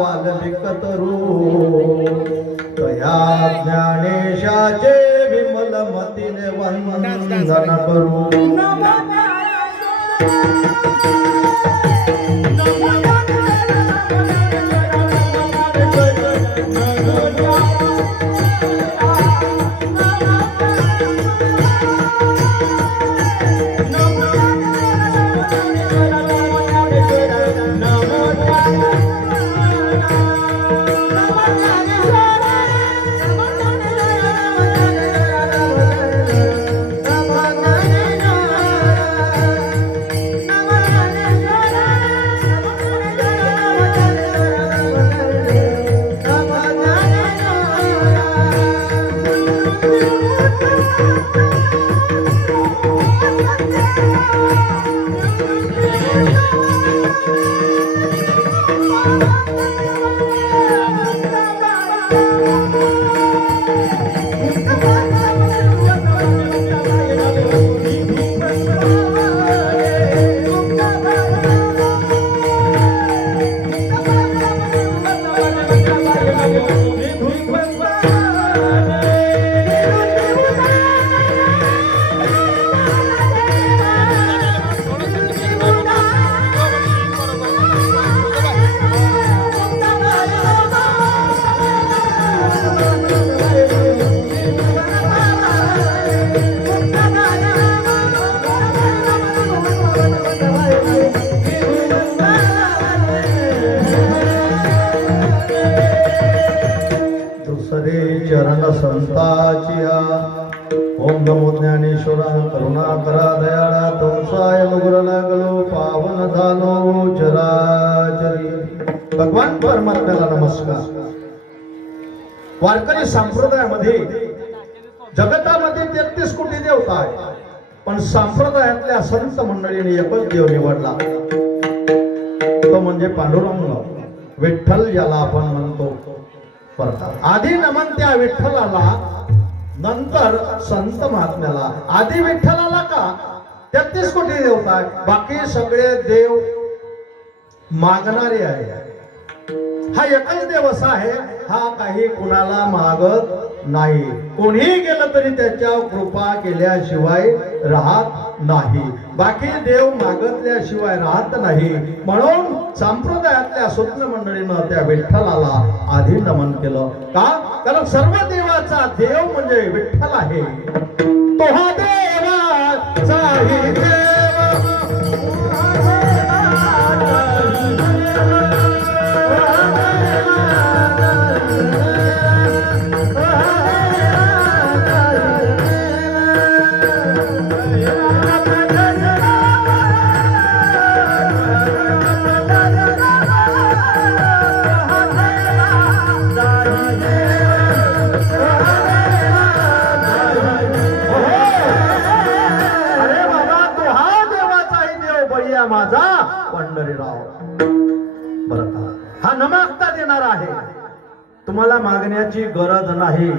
वाल्मिकतरू तया ज्ञानेशाचे विमल मतीने वंदन करू. चरण संताचिया. ओम नमो ज्ञानेश्वरा करुणाकरा दयाळा तुमचा मुगुर लागलो पावन झालो चराचरी. भगवान परमात्म्याला नमस्कार. वारकरी संप्रदायामध्ये जगतामध्ये 33 कोटी देवता आहेत, पण संप्रदायातल्या संत मंडळीने एकच देव निवडला, तो म्हणजे पांडुरंग विठ्ठल, ज्याला आपण म्हणतो. आधी नमन त्या विठ्ठलाला, नंतर संत महात्म्याला. आधी विठ्ठलाला का? 33 कोटी देवता आहे, बाकी सगळे देव मागणारे आहे. हा एकच देव असा आहे, हा काही कुणाला मागत नाही. कोणीही गेलं तरी त्याच्यावर कृपा केल्याशिवाय राहत नाही. बाकी देव मागतल्याशिवाय राहत नाही. म्हणून संप्रदायातल्या सूत्र मंडळीनं त्या विठ्ठलाला आधी नमन केलं. का? कारण सर्व देवाचा देव म्हणजे विठ्ठल आहे. तो हा देवाचाही देव. माझा पंढरीराव. बरं का? हा न मागता देणार आहे. तुम्हाला मागण्याची गरज नाही.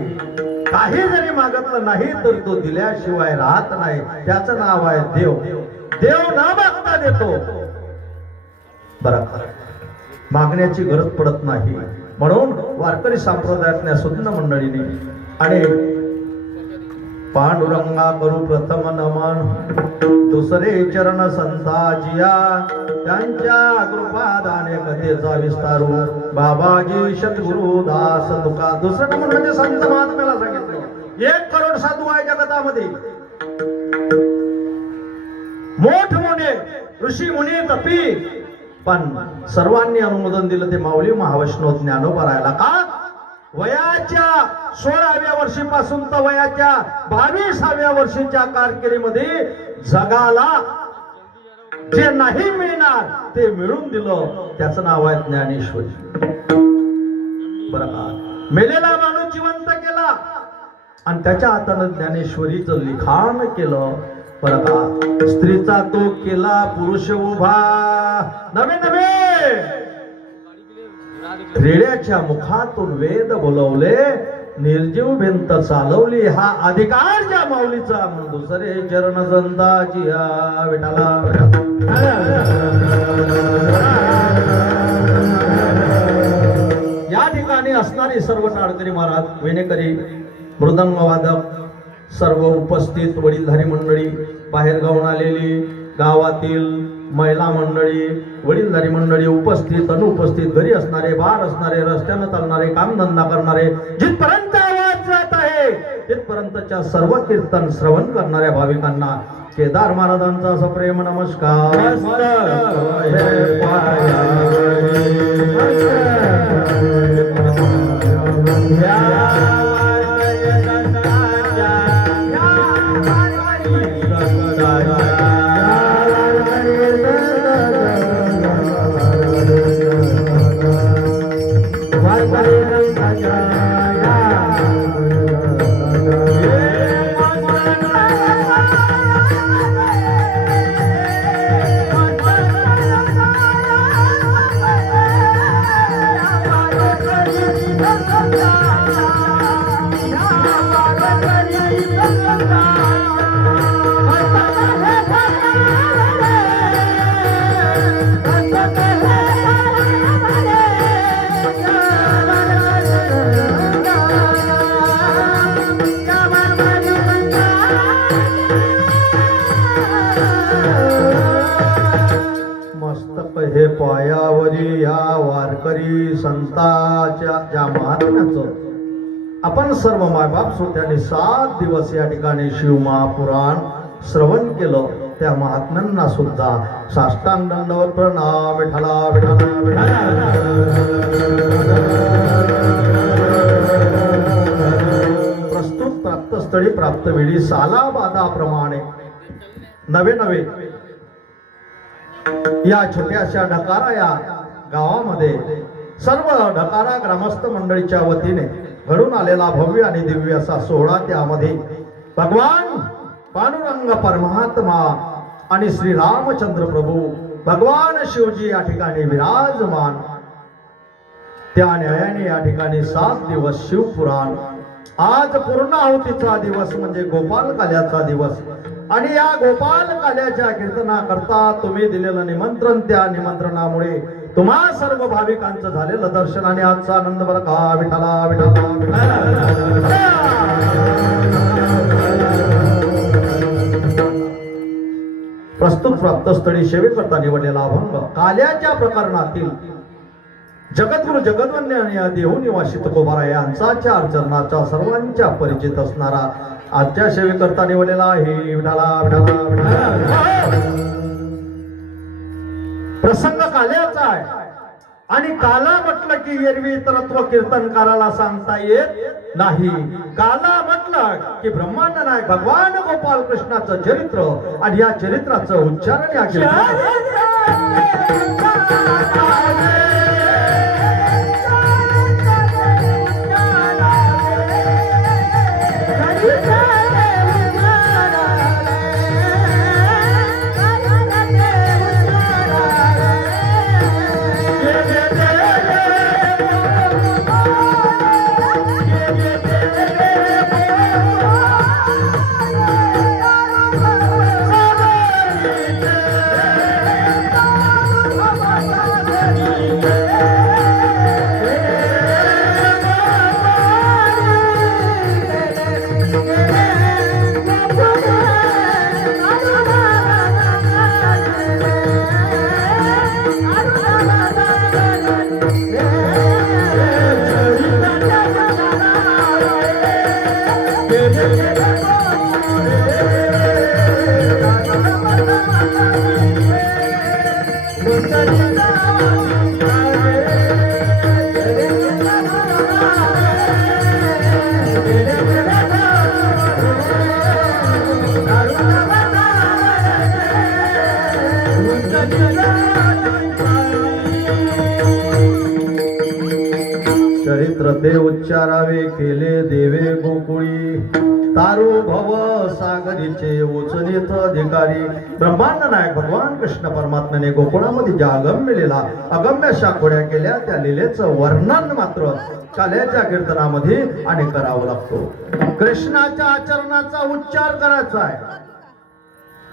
काही जरी मागितलं नाही तर तो दिल्याशिवाय राहत नाही. त्याचं नाव आहे देव. देव न मागता देतो. बरं, मागण्याची गरज पडत नाही. म्हणून वारकरी संप्रदायातल्या सुज्ञ मंडळीने आणि पांडुरंगा करू प्रथम नमन, दुसरे चरण संताजिया, त्यांच्या कृपादाने कथेचा विस्तारू. बाबाजी सद्गुरु दास तुका. दुसरं नमन म्हणजे संत महात्म्याला सांगितलं. 1 करोड साधू आहे जगतामध्ये. मोठ मोठे ऋषी मुनी तपी, पण सर्वांनी अनुमोदन दिलं ते माऊली महावैष्णव ज्ञानोबा राहिला. का? वयाच्या 16व्या वर्षीपासून तर वयाच्या 22व्या वर्षीच्या कारकिर्दीमध्ये जगाला जे नाही मिळणार ते मिळून दिलं. त्याचं नाव आहे ज्ञानेश्वरी. बरं का? मेलेला माणूस जिवंत केला आणि त्याच्या हातानं ज्ञानेश्वरीचं लिखाण केलं. बरं का? स्त्रीचा तो केला पुरुष उभा. नवे नवे रेड्याच्या मुखातून वेद बोलवले, निर्जीव भिंत चालवली. हा अधिकार ज्या माऊलीचा. दुसरे चरण संताची विठाला. ठिकाणी असणारे सर्व टाळकरी महाराज, विनेकरी, मृदंग वादक, सर्व उपस्थित वडीलधारी मंडळी, बाहेरगावून आलेली, गावातील महिला मंडळी, वडीलधारी मंडळी, उपस्थित अनुपस्थित, घरी असणारे, बाहेर असणारे, रस्त्यानं चालणारे, कामधंदा करणारे, जिथपर्यंत आवाज जात आहे तिथपर्यंतच्या सर्व कीर्तन श्रवण करणाऱ्या भाविकांना केदार महाराजांचा असं प्रेम नमस्कार. हे पायावरी या वारकरी संतांच्या ज्या महात्म्याचं आपण सर्व मायबाप श्रोत्यांनी 7 दिवस या ठिकाणी शिवमहापुराण श्रवण केलं, त्या महात्म्यांना सुद्धा साष्टांग दंडवत प्रणाम. विठला विठला प्रस्तुत प्राप्तस्थळी प्राप्त वेळी सालाबादाप्रमाणे नवे नवे या छोट्याशा ढकारा या गावामध्ये सर्व ढकारा ग्रामस्थ मंडळीच्या वतीने घडून आलेला भव्य आणि दिव्य असा सोहळा, त्यामध्ये भगवान पांडुरंग परमात्मा आणि श्री रामचंद्र प्रभू भगवान शिवजी या ठिकाणी विराजमान. त्या न्यायाने या ठिकाणी 7 दिवस शिवपुराण, आज पूर्णाहुतीचा दिवस म्हणजे गोपाल काल्याचा दिवस, आणि या गोपाल काल्याच्या कीर्तनाकरता तुम्ही दिलेलं निमंत्रण, त्या निमंत्रणामुळे तुम्हा सर्व भाविकांचं झालेलं दर्शन आणि आजचा आनंद बरं का. विठला विठला प्रस्तुत प्राप्तस्थळी सेवेकरता निवडलेला अभंग काल्याच्या प्रकरणातील जगद्गुरु जगद्वंद्य आणि देहू निवासी तुकोबारा यांचा चरणाचा सर्वांच्या परिचित असणारा आजच्या सेवेकरता निवडलेला आहे. विठाला विठाला प्रसंग काल्याचा आहे, आणि काला म्हटलं की एरवी इतरत्व कीर्तनकाराला सांगता येत नाही. काला म्हटलं की ब्रह्मांड नायक भगवान गोपाल कृष्णाचं चरित्र, आणि या चरित्राचं उच्चारण या चरित्र ते उच्चारावे केले देवे गोकुळी, तारू भव सागरीचे उचलित अधिकारी. ब्रह्मांड नायक भगवान कृष्ण परमात्म्याने गोकुळामध्ये ज्या अगम्य लीला अगम्य शाखोड्या केल्या, त्या लीलेचं वर्णन मात्र काल्याच्या कीर्तनामध्ये आणि करावं लागतो. कृष्णाच्या आचरणाचा उच्चार करायचा आहे,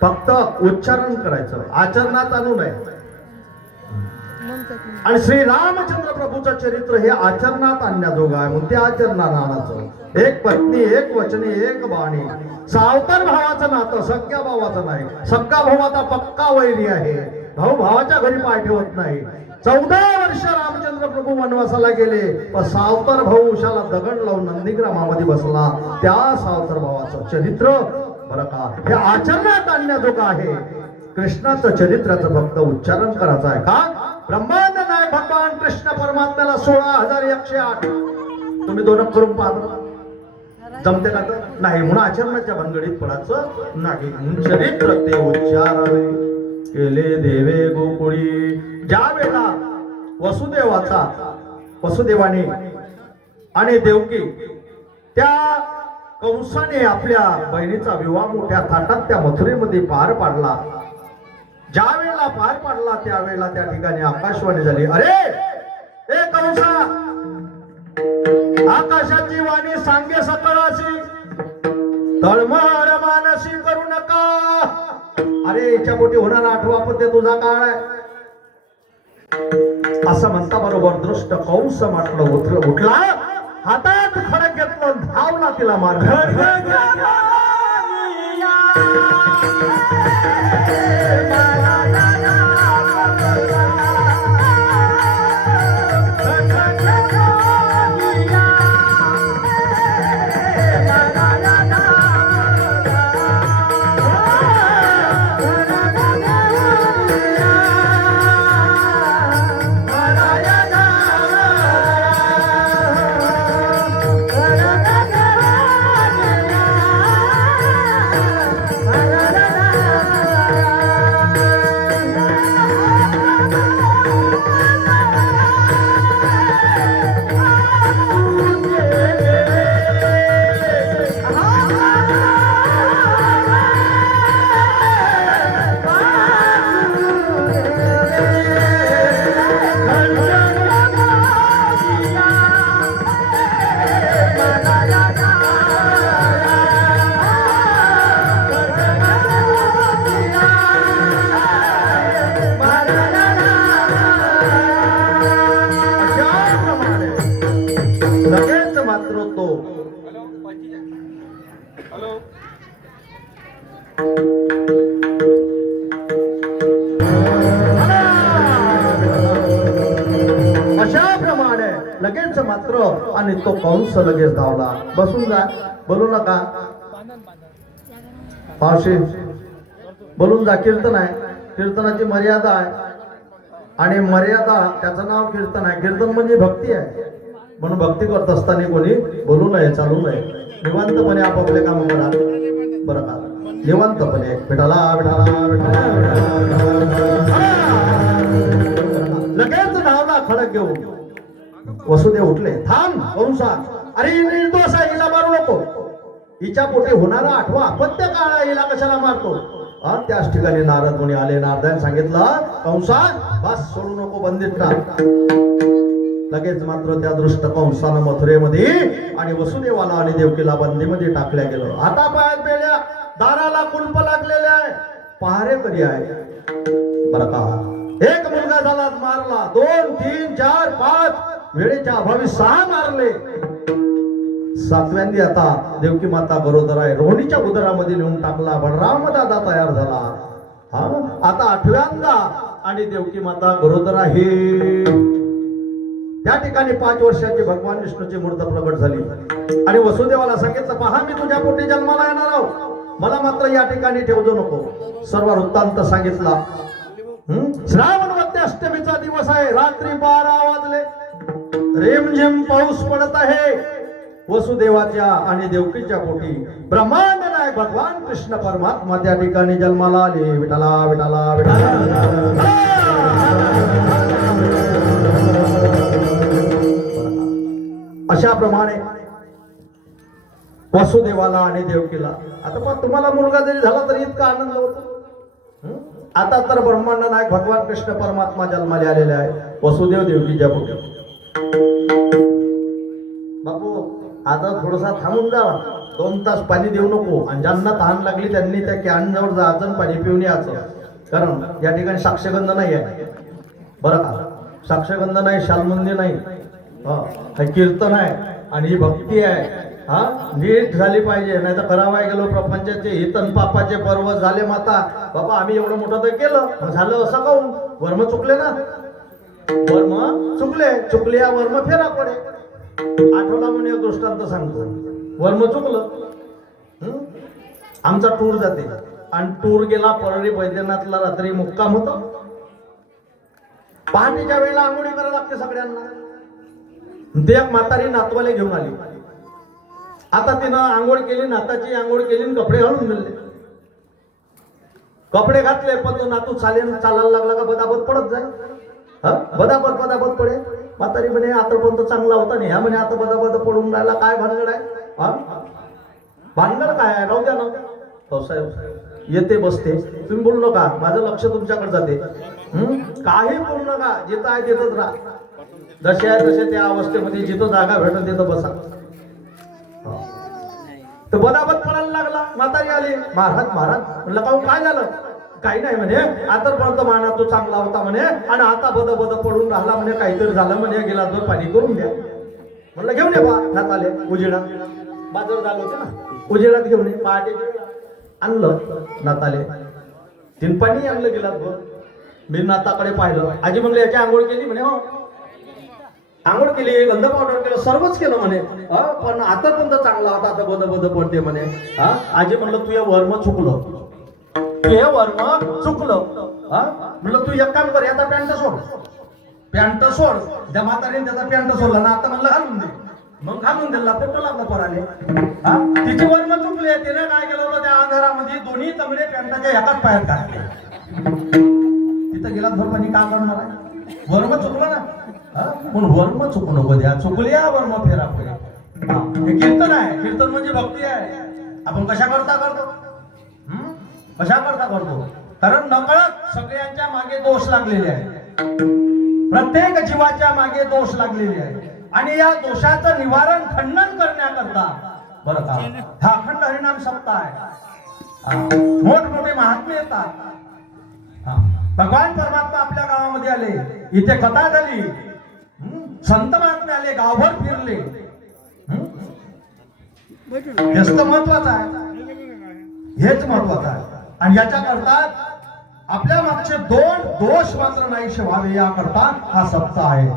फक्त उच्चारण करायचं, आचरणात आणू नये. आणि श्री रामचंद्र प्रभूचं चरित्र हे आचरणात आणण्याजोगं आहे. म्हणून ते आचरणात आणायचं. एक पत्नी, एक वचने, एक बाणी. सावतर भावाचं नातं सख्या भावाचं नाही. सख्या भावाचा पक्का वैरी आहे. भाऊ भावाच्या घरी पाय ठेवत नाही. 14 वर्ष रामचंद्र प्रभू वनवासाला गेले, पण सावतर भाऊ उशाला दगड लावून नंदीग्रामामध्ये बसला. त्या सावतर भावाचं चरित्र बरं का हे आचरणात आणण्याजोगं आहे. कृष्णाचं चरित्राचं फक्त उच्चारण करायचं आहे का? ब्रह्मांड नायक भगवान कृष्ण परमात्म्याला 16,108 तुम्ही दोन करून पाहता जमते का? नाही. म्हणून आचरणाच्या भानगडीत पडायचं नाही. चरित्र ते उच्चारावे केले देवे गोकुळी. ज्या वेळेला वसुदेवाने आणि देवकी त्या कंसाने आपल्या बहिणीचा विवाह मोठ्या थाटात त्या मथुरेमध्ये पार पाडला. ज्या वेळेला पार पाडला त्यावेळेला त्या ठिकाणी आकाशवाणी झाली. अरे ए कंसा, आकाशाची वाणी सांगे सकळाशी, तळमळ मानसी करू नका. अरे याच्या पोटी होणारा 8वा पत्ते तुझा काळ आहे असं म्हणता बरोबर दृष्ट कंस म्हटलं उठला, हातात खडक घेतलं, धावला तिला मार. लगेच मात्र आणि तो कंस लगेच धावला. बसून जा, बोलू नका पावशी, बोलून जा. कीर्तन आहे, कीर्तनाची मर्यादा आहे आणि मर्यादा त्याचं नाव कीर्तन आहे. कीर्तन म्हणजे भक्ती आहे. म्हणून भक्ती करत असताना कोणी बोलू नये, चालू नये. निवांतपणे आपापले काम करा बरं का. निवांतपणे विठाला विठाला विठाला. लगेच धावला खडक घेऊन. वसुदेव उठले. थांब कंसा, अरे निर्दोष आहे, हिला मारू नको. हिच्या पोटी होणारा 8वा अपत्य काळ आहे, हिला कशाला मारतो? त्याच ठिकाणी नारद मुनी आले. नारदाने सांगितलं कंसा बस, सोडू नको, बंदित राह. लगेच मात्र त्या दृष्ट कंसानं मथुरेमध्ये आणि वसुदेवाला आणि देवकीला बंदीमध्ये टाकल्या गेलं. आता पायात बेड्या, दाराला कुलप लागलेले आहे, पहारेकरी आहे बरं का. एक मुलगा झाला मारला, 2, 3, 4, 5 वेळेच्या अभावी 6 मारले. 7व्यांदी आता देवकी माता गरोदर आहे, रोहिणीच्या उदरामध्ये नेऊन टाकला. बलराम दादा तयार झाला. आता 8व्यांदा आणि देवकी माता गरोदर आहे. त्या ठिकाणी 5 वर्षाची भगवान विष्णूची मूर्त प्रगट झाली आणि वसुदेवाला सांगितलं, पहा मी तुझ्या पोटी जन्माला येणार आहोत, मला मात्र या ठिकाणी ठेवू नको. सर्व वृत्तांत सांगितला. श्रावणवती अष्टमीचा दिवस आहे. रात्री 12 वाजले. रेमझेम पाऊस पडत आहे. वसुदेवाच्या आणि देवकीच्या पोटी ब्रह्मांड नायक भगवान कृष्ण परमात्मा त्या ठिकाणी जन्माला आले. विठाला विठाला विठाला. अशा प्रमाणे वसुदेवाला आणि देवकीला. आता पण तुम्हाला मुलगा जरी झाला तरी इतका आनंद होतो. आता तर ब्रह्मांड नायक भगवान कृष्ण परमात्मा जन्माले आलेले आहे वसुदेव देवकीच्या पोटी. बापू आता थोडासा थांबून जावा, 2 तास पाणी देऊ नको. आणि ज्यांना तहान लागली त्यांनी त्या कॅन जवळ जायचं, पाणी पिऊन यायचं. कारण या ठिकाणी साक्षगंध नाही आहे बरं का. साक्षगंध नाही, शालमंदी नाही, हे कीर्तन आहे आणि ही भक्ती आहे. हा नीट झाली पाहिजे, नाही तर करावाय गेलो प्रपंचाचे हितन पापाचे पर्व झाले माता. बाबा आम्ही एवढं मोठं तर केलं, मग झालं असं काहून? वर्म चुकले ना, वर्म चुकले या वर्म फेरा पडे. आठवला म्हणून एक दृष्टांत सांगतो. वर्म चुकलं, आमचा टूर जाते आणि टूर गेला परळी बैद्यनाथला. रात्री मुक्काम होतो. पहाटेच्या वेळेला आंघोळी करायला लागते सगळ्यांना. ते एक म्हातारी नातवाले घेऊन आली. आता तिनं आंघोळ केली, नाताची आंघोळ केली, कपडे घालून मिळले. कपडे घातले, पण तो नातू चालायला लागला का बदाबद पडत जाय. बदाबद पडे. म्हातारी म्हणे आतापर्यंत चांगला होता नाही, ह्या म्हणे आता बदाबद पडून राहिला. काय भानगड आहे? भानगड काय आहे? राहू द्या ना. हो साहेब येते बसते, तुम्ही बोलू नका, माझं लक्ष तुमच्याकडे जाते. काही बोलू नका, जिथं आहे तिथंच राहा. जसे आहे तसे त्या अवस्थेमध्ये जिथं जागा भेटल तिथं बसा. तर बदाबद पडायला लागला. म्हातारी आली, महाराज म्हणलं का काय झालं? काही नाही म्हणे, आतापर्यंत माना तो चांगला होता म्हणे आणि आता बद पडून राहिला म्हणे, काहीतरी झालं म्हणे, गिलासभर पाणी करून द्या. म्हणलं घेऊन ये बा. नात आले उजेडा, बाजार झालं होतं ना, उजेडात घेऊन ये. पहाटे आणलं नाताले, तीन पाणी आणलं गिलासभर. मी नाताकडे पाहिलं. आजी म्हणलं याची आंघोळ केली म्हणे. हो आंघोळ केली, गंध पावडर केलं, सर्वच केलं म्हणे, पण आता पण तर चांगला होता, आता बद पडते म्हणे. आजी म्हणलं तू हे वर्म चुकलं, म्हणलं तू एक काम कर, याचा पॅन्ट सोड. त्या म्हातारीने त्याचा पॅन्ट सोडला ना, आता म्हणलं घालून दे. मग घालून दिला, फोटो लागला पोराले. तिची वर्म चुकली. तिने काय केलं होतं, त्या अंधारामध्ये दोन्ही तमडे पॅन्टाच्या एकाच पायात घातले. तिथं गेला भर पाणी का करणार आहे? वर्म चुकलं ना, पण वर्म चुकू नको द्या. चुकली या वर्म फेरा पुढे. हे कीर्तन आहे, कीर्तन म्हणजे भक्ती आहे. आपण कशा करता करतो? कारण नकळत सगळ्यांच्या मागे दोष लागलेले आहे. प्रत्येक जीवाच्या मागे दोष लागलेले आहे आणि या दोषाचं निवारण खंडन करण्याकरता बरं का हा अखंड हरिनाम सप्ताह आहे. मोठमोठे महात्मे येतात. भगवान परमात्मा आपल्या गावामध्ये आले, इथे कथा झाली, संत महात्मे आले, गावभर फिरले. हेच तर महत्वाचं आहे, हेच महत्वाचं आहे. आणि याच्या करता आपल्या मागचे दोन दोष मात्र नाही व्हावे याकरता हा सप्ताह आहे.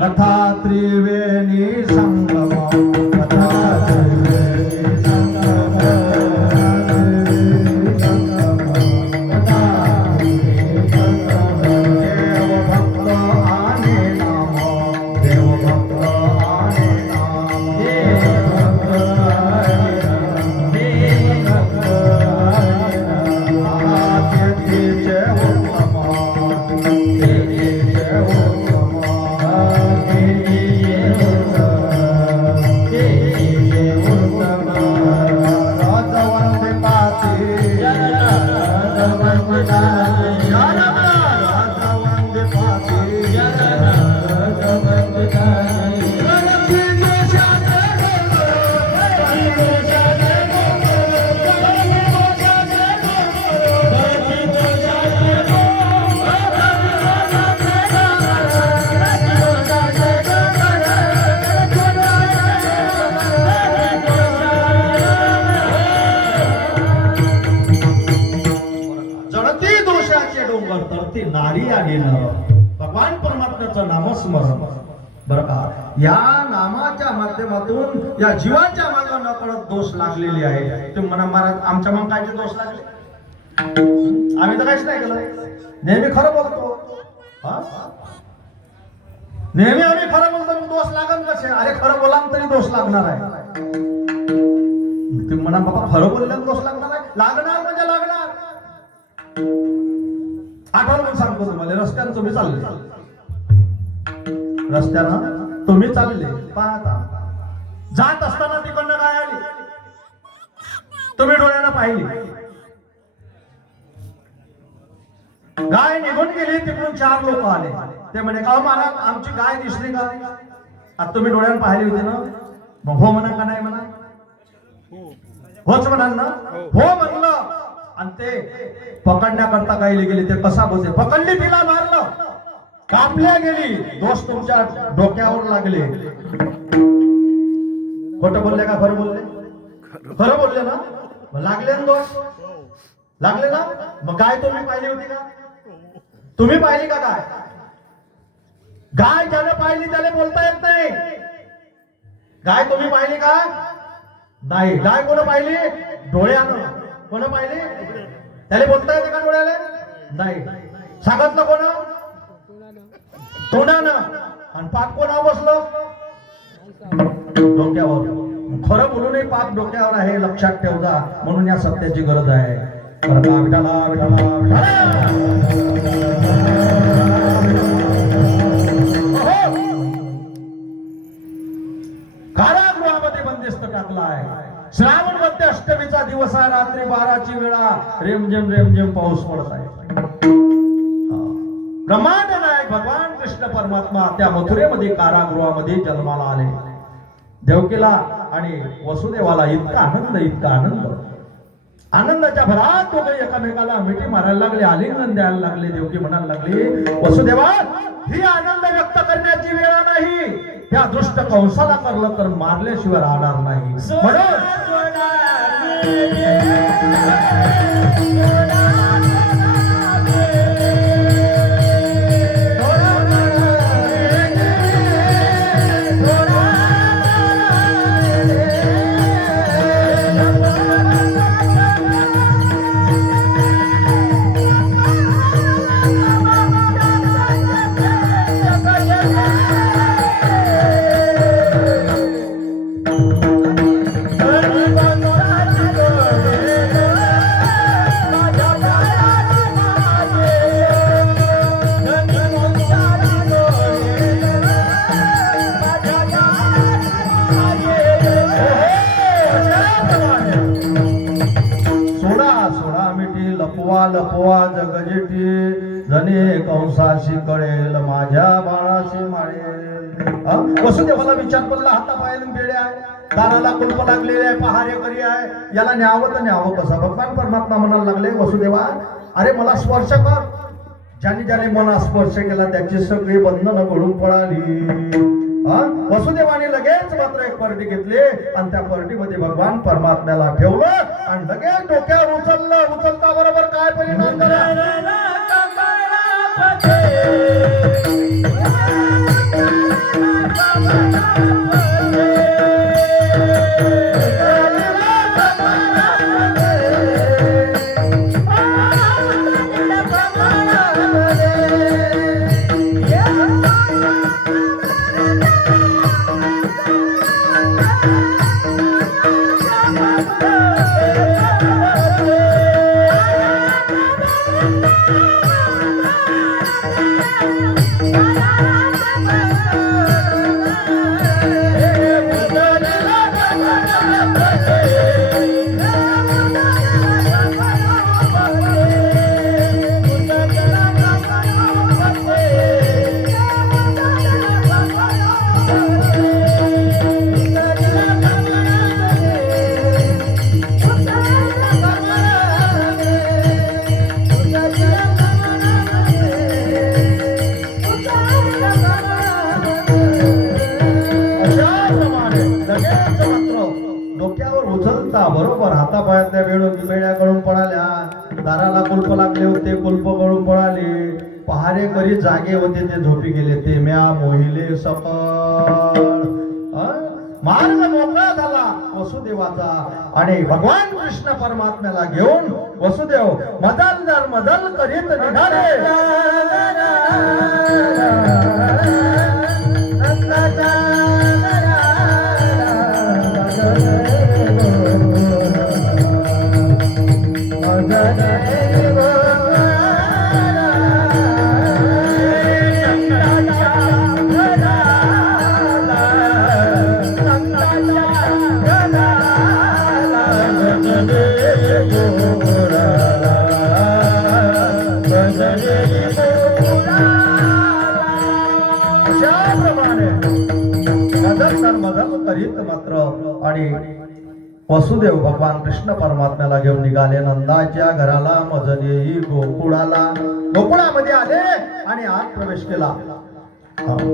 कथा त्रिवेणी संगम, कथा त्रिवेणी संगम, देव भक्त आने नाम, देव भक्त आने नाम, भगवान परमात्म्याचं नामस्मरण बरं का. या नामाच्या माध्यमातून या जीवाच्या मागे नकळत दोष लागलेले आहे. तुम्ही म्हणा महाराज आमच्या मग काय दोष लागले? आम्ही तर काहीच नाही केलं, नेहमी खरं बोलतो. नेहमी आम्ही खरं बोलतो, मग दोष लागन कसे? अरे खरं बोला तरी दोष लागणार आहे. तुम्ही म्हणा बाबा खरं बोलल्यावर दोष लागणार आहे? लागणार म्हणजे लागणार. आठवण सांगतो तुम्हाला, रस्त्यानं तुम्ही चालले, रस्त्यानं तुम्ही चालले, पाहता जात असताना तिकडनं काय आली, तुम्ही डोळ्यानं पाहिली, गाय निघून गेली, तिकडून 4 लोक आले. ते म्हणे का महाराज आमची गाय दिसली का? आता तुम्ही डोळ्यानं पाहिली होती ना, मग हो म्हणा का नाही म्हणा? होच म्हणाल ना? हो म्हणलं. आणि ते पकडण्याकरता गायले गेले. ते कसा बोलते, पकडली तिला मारलं. कापल्या गेली, दोष तुमच्या डोक्यावर लागले. खोटं बोलले का खरं बोलले? खरं बोलले ना, मग लागले ना दोष, लागले ना. मग गाय तुम्ही पाहिली होती का? तुम्ही पाहिली का गाय? गाय ज्याने पाहिली त्याला बोलता येत नाही. गाय तुम्ही पाहिली का? नाही. गाय कोण पाहिली? डोळ्यानं. कोण पाहिली? त्याला बोलता येते का डोळ्याला? नाही. सांगितलं कोण? तोंडानं. आणि पाप कोणावर बसलं? डोक्यावर. खरं बोलूनही पाप डोक्यावर आहे, लक्षात ठेवता. म्हणून या सत्याची गरज आहे. विठाला विठाला कारागृहामध्ये बंदिस्त टाकलाय. श्रावण मध्य अष्टमीचा दिवस आहे, रात्री 12ची वेळा रेमझेम पाऊस पडत आहे. ब्रह्मांड नायक भगवान कृष्ण परमात्मा त्या मथुरेमध्ये कारागृहामध्ये जन्माला आले. देवकीला आणि वसुदेवाला इतका आनंद. आनंदाच्या भरात दोघे एकामेकाला मिठी मारायला लागले, आलिंगन द्यायला लागले. देवकी म्हणायला लागली, वसुदेवा ही आनंद व्यक्त करण्याची वेळ नाही. त्या दुष्ट कंसाला करलं तर मारल्याशिवाय राहणार नाही. म्हणून लपवा जगजेठी जने कंसाशी कळेल माझ्या बाळाशी माळेल. वसुदेवाला विचार पडला, हातापायाने बेडे आहे, दाराला कुलप लागलेले आहे, पहारेकरी आहे, याला न्यावं तर न्यावं कसं? भगवान परमात्मा म्हणायला लागले, वसुदेवा अरे मला स्पर्श कर. ज्याने मला स्पर्श केला त्याची सगळी बंधनं गळून पळाली. वसुदेवाने लगेच मात्र एक परडी घेतली आणि त्या परडीमध्ये भगवान परमात्म्याला ठेवलं आणि लगेच डोक्यावर उचललं. उचलता बरोबर काय परिणाम झाला? बरोबर हातापायातल्या बेड्या गळून पडाल्या, दाराला कुलप लागले होते, कुलप गळून पडाले, पहारेकरी जागे होते ते झोपी गेले. ते म्या मोहिले सकळ. मार्ग मोकळा झाला वसुदेवाचा आणि भगवान कृष्ण परमात्म्याला घेऊन वसुदेव मदल करीत निघाले. मदत करीत मात्र आणि वसुदेव भगवान कृष्ण परमात्म्याला घेऊन निघाले नंदाच्या घराला मजनेही गोकुळाला. गोकुळामध्ये आले आणि आत प्रवेश केला.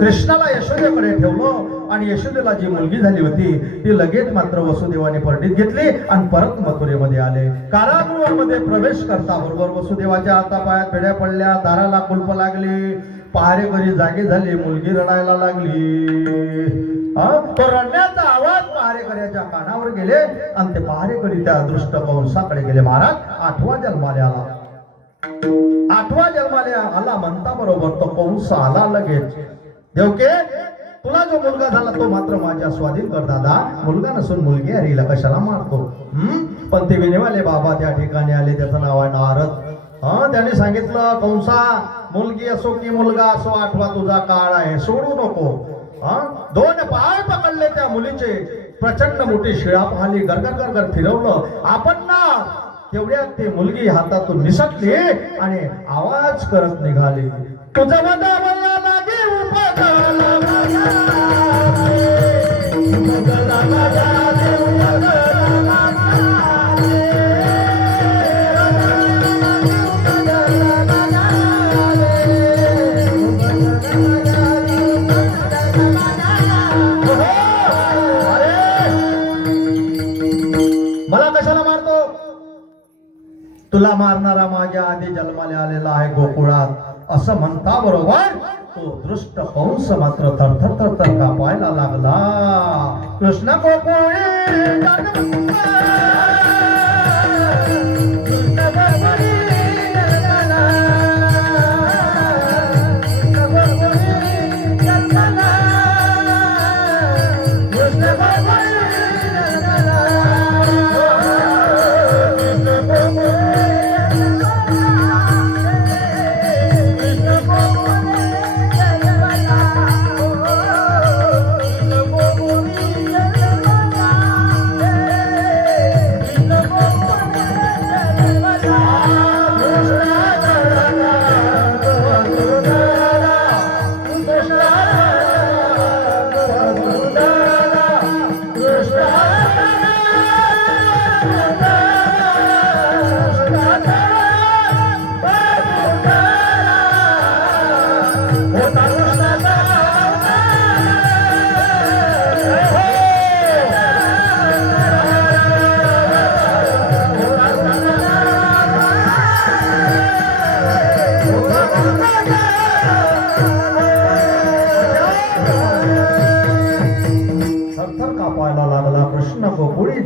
कृष्णाला यशोदेकडे ठेवलं आणि यशोदेला जी मुलगी झाली होती ती लगेच मात्र वसुदेवाने परडीत घेतली आणि परत मथुरेमध्ये आले. कारागृहामध्ये प्रवेश करता बरोबर वसुदेवाच्या हातापायात पेड्या पडल्या, दाराला कुलप लागली, पहारेकरी जागे झाले, मुलगी रडायला लागली. तो रडण्याचा आवाज पहारेकऱ्याच्या कानावर गेले आणि ते पहारेकरी त्या दृष्ट कंसाकडे गेले. महाराज, 8वा जन्माला आला. 8वा जन्माला आला म्हणता बरोबर तो कंस आला लगेच. देवके, तुला जो मुलगा झाला तो मात्र माझ्या स्वाधीन कर दादा. मुलगा नसून मुलगी हरीला कशाला मारतो? पण ते विनेवाले बाबा त्या ठिकाणी आले. त्याचं नाव आहे नारद. त्याने सांगितलं, कंसा, मुलगी असो की मुलगा असो, 8वा तुझा काळ आहे, सोडू नको. 2 पाय पकडले त्या मुलीचे, प्रचंड मोठी शिळा पाहिली, गरगर गरगर फिरवलं. आपण ना तेवढ्यात ती मुलगी हातातून निसटली आणि आवाज करत निघाली, तुझं मदा मला लागे उपकाला तुला मारणारा माझ्या आधी जन्माला आलेला आहे गोकुळात, असं म्हणता बरोबर तो दृष्ट कंस मात्र थरथर थरथर कापायला लागला. कृष्ण गोकुळी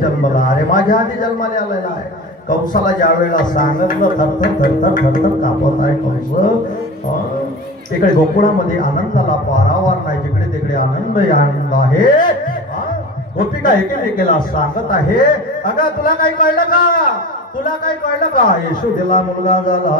जन्मला. अरे माझ्या आधी जन्माला आलेला आहे. कंसाला ज्या वेळेला सांगितलं थरथर थरथर थरथर कापत आहे कंस. तिकडे गोकुळामध्ये आनंदाला पारावार नाही, जिकडे तिकडे आनंद आनंद आहे. गोपिका एकेला सांगत आहे, अगं तुला काही कळलं का? तुला काही कळलं का? यशोदेला मुलगा झाला.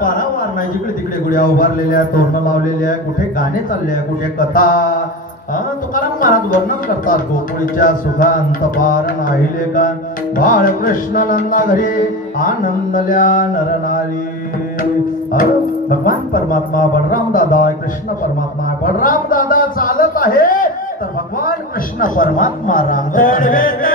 पारावार नाही, जिकडे तिकडे गुड्या उभारलेल्या, तोरणं लावलेल्या, कुठे गाणे चालले, कुठे कथा. तुकाराम महाराज वर्णन करतात, गोकुळीच्या सुखांत पार नाहिले का, बाळकृष्ण नंदा घरी आनंदल्या नरनारी. भगवान परमात्मा बलराम दादा, कृष्ण परमात्मा. बलराम दादा चालत आहे तर भगवान कृष्ण परमात्मा रांगत आहे.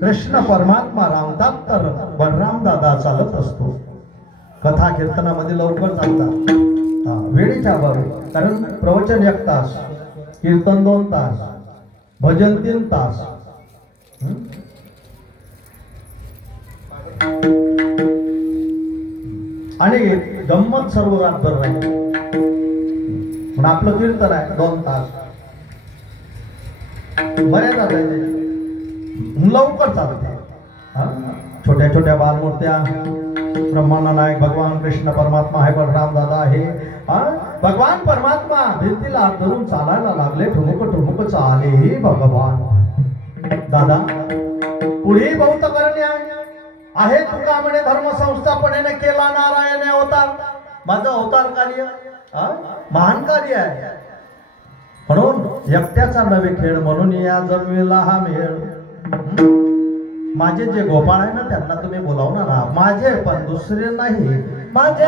कृष्ण परमात्मा रामतात तर बलराम दादा चालत असतो. कथा कीर्तनामध्ये लवकर चालतात, वेळेच्या अभावी. कारण प्रवचन 1 तास, कीर्तन 2 तास, भजन 3 तास. आणि गंमत सर्व रातभर राहील. पण आपलं कीर्तन आहे 2 तास, मर्यादा आहे, लवकर चालते. छोट्या छोट्या बालमूर्त्या, ब्रह्मांड नायक भगवान कृष्ण परमात्मा आहे, बलराम दादा आहे. भगवान परमात्मा भिंतीला हात धरून चालायला लागले. ठुमुक ठुमुक चाले भगवान दादा. पुढे बहुत करणे आहे, तुका म्हणे धर्म संस्थापनेने केला नारायण अवतार. माझं अवतार कार्य महान कार्य आहे. म्हणून एकट्याचा नवे खेळ, म्हणून या जमिला हा मेळ. माझे जे गोपाळ आहे ना, त्यांना तुम्ही बोलावणार ना, माझे पण दुसरे नाही. माझे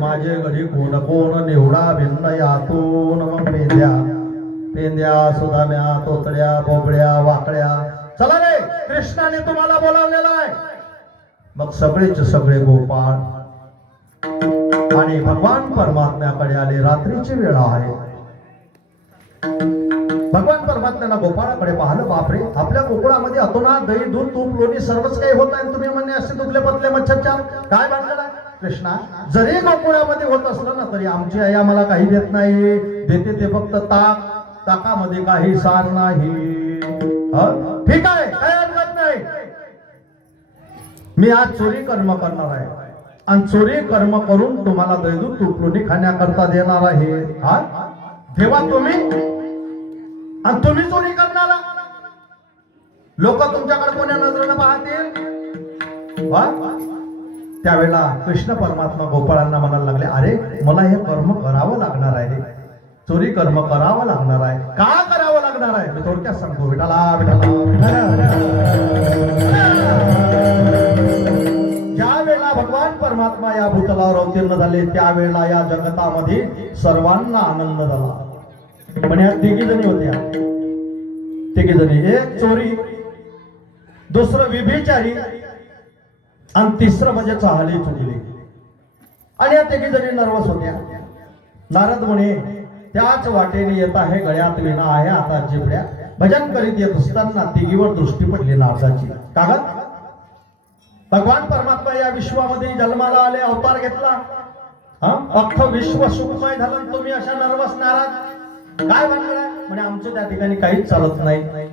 माझे घरी कोण कोण निवडा भिन्न यातून. मग पेंद्या पेंद्या सुदाम्या तोतड्या बोबड्या वाकड्या. चला रे, कृष्णाने तुम्हाला बोलावलेला आहे. मग सगळेच सगळे गोपाळ आणि भगवान परमात्म्याकडे आले. रात्रीची वेळ आहे. भगवान परमात्म्याला गोपाळाकडे पाहिलं. बापरे, आपल्या गोकुळामध्ये अतोनात दही दूध तूप लोणी सर्वच काही होत आहे. तुम्ही म्हणणे असे दुबले पतले मच्छरच्या काय भानगड आहे? कृष्णा, जरी गोकुळामध्ये होत असलं ना, तरी आमची आई आम्हाला काही देत नाही. देते ते फक्त ताक. ताकामध्ये काही सार नाही. ठीक आहे, काही हरकत नाही. मी आज चोरी कर्म करणार आहे आणि चोरी कर्म करून तुम्हाला दैदूत तूप लोणी खाण्याकरता देणार आहे. तेव्हा तुम्ही आणि तुम्ही चोरी करणारा. लोक तुमच्याकडे कोण्या नजरेनं पाहतील? त्यावेळेला कृष्ण परमात्मा गोपाळांना म्हणायला लागले, अरे मला हे कर्म करावं लागणार आहे. चोरी कर्म करावं लागणार आहे. का करावं लागणार आहे? मी थोडक्यात सांगतो. विठाला विठाला. ज्या वेळेला भगवान परमात्मा या भूतलावर अवतीर्ण झाले, त्यावेळेला या जगतामध्ये सर्वांना आनंद झाला. पण या तिघी जणी होत्या. तिघी जणी, एक चोरी, दुसरं विभिचारी आणि तिसरं म्हणजे चाहली चुकली. आणि या तिघी जणी नर्वस होत्या. नारद म्हणे त्याच वाटेने येत आहे, गळ्यात विणा आहे, आता जिबड्या. भजन करीत येत असताना तिघीवर दृष्टी पडली नारदाची. कागा भगवान परमात्मा या विश्वामध्ये जन्माला आले, अवतार घेतला. अख्खं विश्व सुखमय झालं, तुम्ही अशा नर्वस नाराज काय म्हणणार? म्हणजे आमचं त्या ठिकाणी काहीच चालत नाही.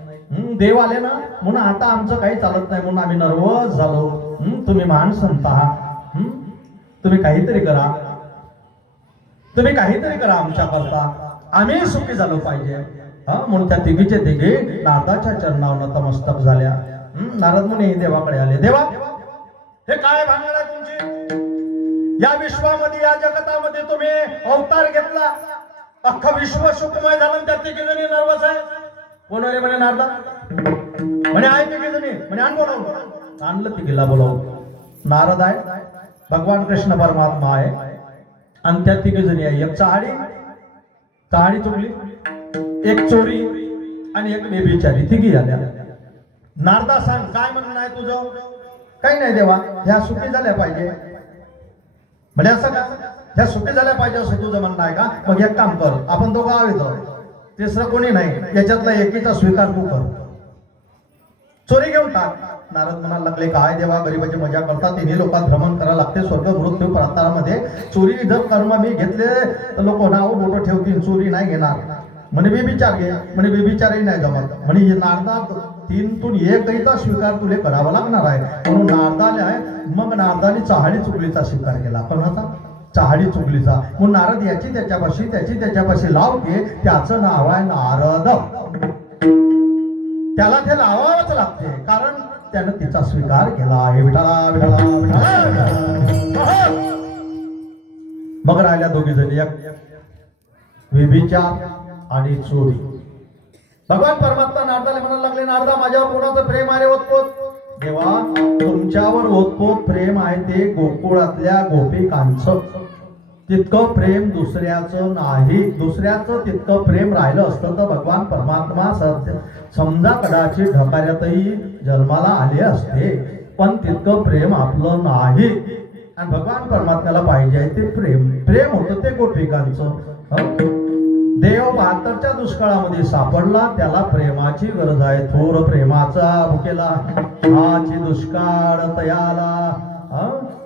देव आले ना म्हणून आता आमचं काही चालत नाही म्हणून आम्ही नर्वस झालो. तुम्ही महान संत आहात, तुम्ही काहीतरी करा, तुम्ही काहीतरी करा आमच्या करता, आम्ही सुखी झालो पाहिजे. म्हणून त्या तिघीचे तिघे नारदाच्या चरणावर नतमस्तक झाल्या. नारद मुनी देवाकडे आले. देवा, हे काय भानगड आहे तुमची? या विश्वामध्ये, या जगतामध्ये तुम्ही अवतार घेतला, अख्खं विश्व सुखमय झालं, त्या तिघी जणी नर्वस आहे. कोण आले म्हणे? नारदा म्हणे आहे तिघी जणी. म्हणे आण बोलावून. आणलं तिघीला बोलावून. नारद आहे, भगवान कृष्ण परमात्मा आहे, आणि त्या तिघी जणी आहे. एक चहाडी चुकली, एक चोरी आणि एक बेबिचारी. तिघी आल्या. नारदा सांग काय म्हणणं आहे तुझं? काही नाही देवा, ह्या सुखी झाल्या पाहिजे. म्हणजे असं का? ह्या सुखी झाल्या पाहिजे असं तुझं म्हणणं आहे का? मग एक काम कर, आपण दोघं आवेतो, तिसरं कोणी नाही, याच्यातला एकीचा स्वीकार तू कर, चोरी घेऊन टाक. नारद म्हणायला लागले काय देवा, गरीबाची मजा करतात, तिन्ही लोकात भ्रमण करायला लागते, स्वर्ग मृत्यू प्रातारामध्ये. चोरी जर कर्म मी घेतले तर लोक नाव बोटं ठेवतील, चोरी नाही घेणार. म्हणे बेबिचार घे. म्हणे बेबिचारही नाही जमत. म्हणे नारदा तीनतून एकहीचा स्वीकार तुले करावा लागणार आहे. म्हणून नारदाले आहे. मग नारदाने चहाडी चुकलीचा स्वीकार केला. पण आता चहाडी चुकलीचा म्हणून नारद याची त्याच्यापाशी, त्याची त्याच्यापाशी लावते. त्याचं नाव आहे नारद. त्याला ते लावावंच लागते, कारण त्यानं तिचा स्वीकार केला आहे. विठाला विठाला विठाला. मग राहिल्या दोघी जणी, एक व्यभिचार आणि चोरी. भगवान परमात्मा नारदाला म्हणायला लागले, नारदा माझ्यावर कोणाचं प्रेम आहे ओतपोत? देवा, तुमच्यावर ओतपोत प्रेम आहे ते गोकुळातल्या गोपिकांचं. तितकं प्रेम दुसऱ्याचं नाही. दुसऱ्याचं तितकं प्रेम राहिलं असतं तर भगवान परमात्मा समजा कदाचित ढकाऱ्यातही जन्माला आले असते. पण तितकं प्रेम आपलं नाही. आणि भगवान परमात्म्याला पाहिजे ते प्रेम. प्रेम होतं ते गोपिकांचं. देव 72च्या दुष्काळामध्ये सापडला, त्याला प्रेमाची गरज आहे. थोर प्रेमाचा भुकेला हाची दुष्काळ तयाला.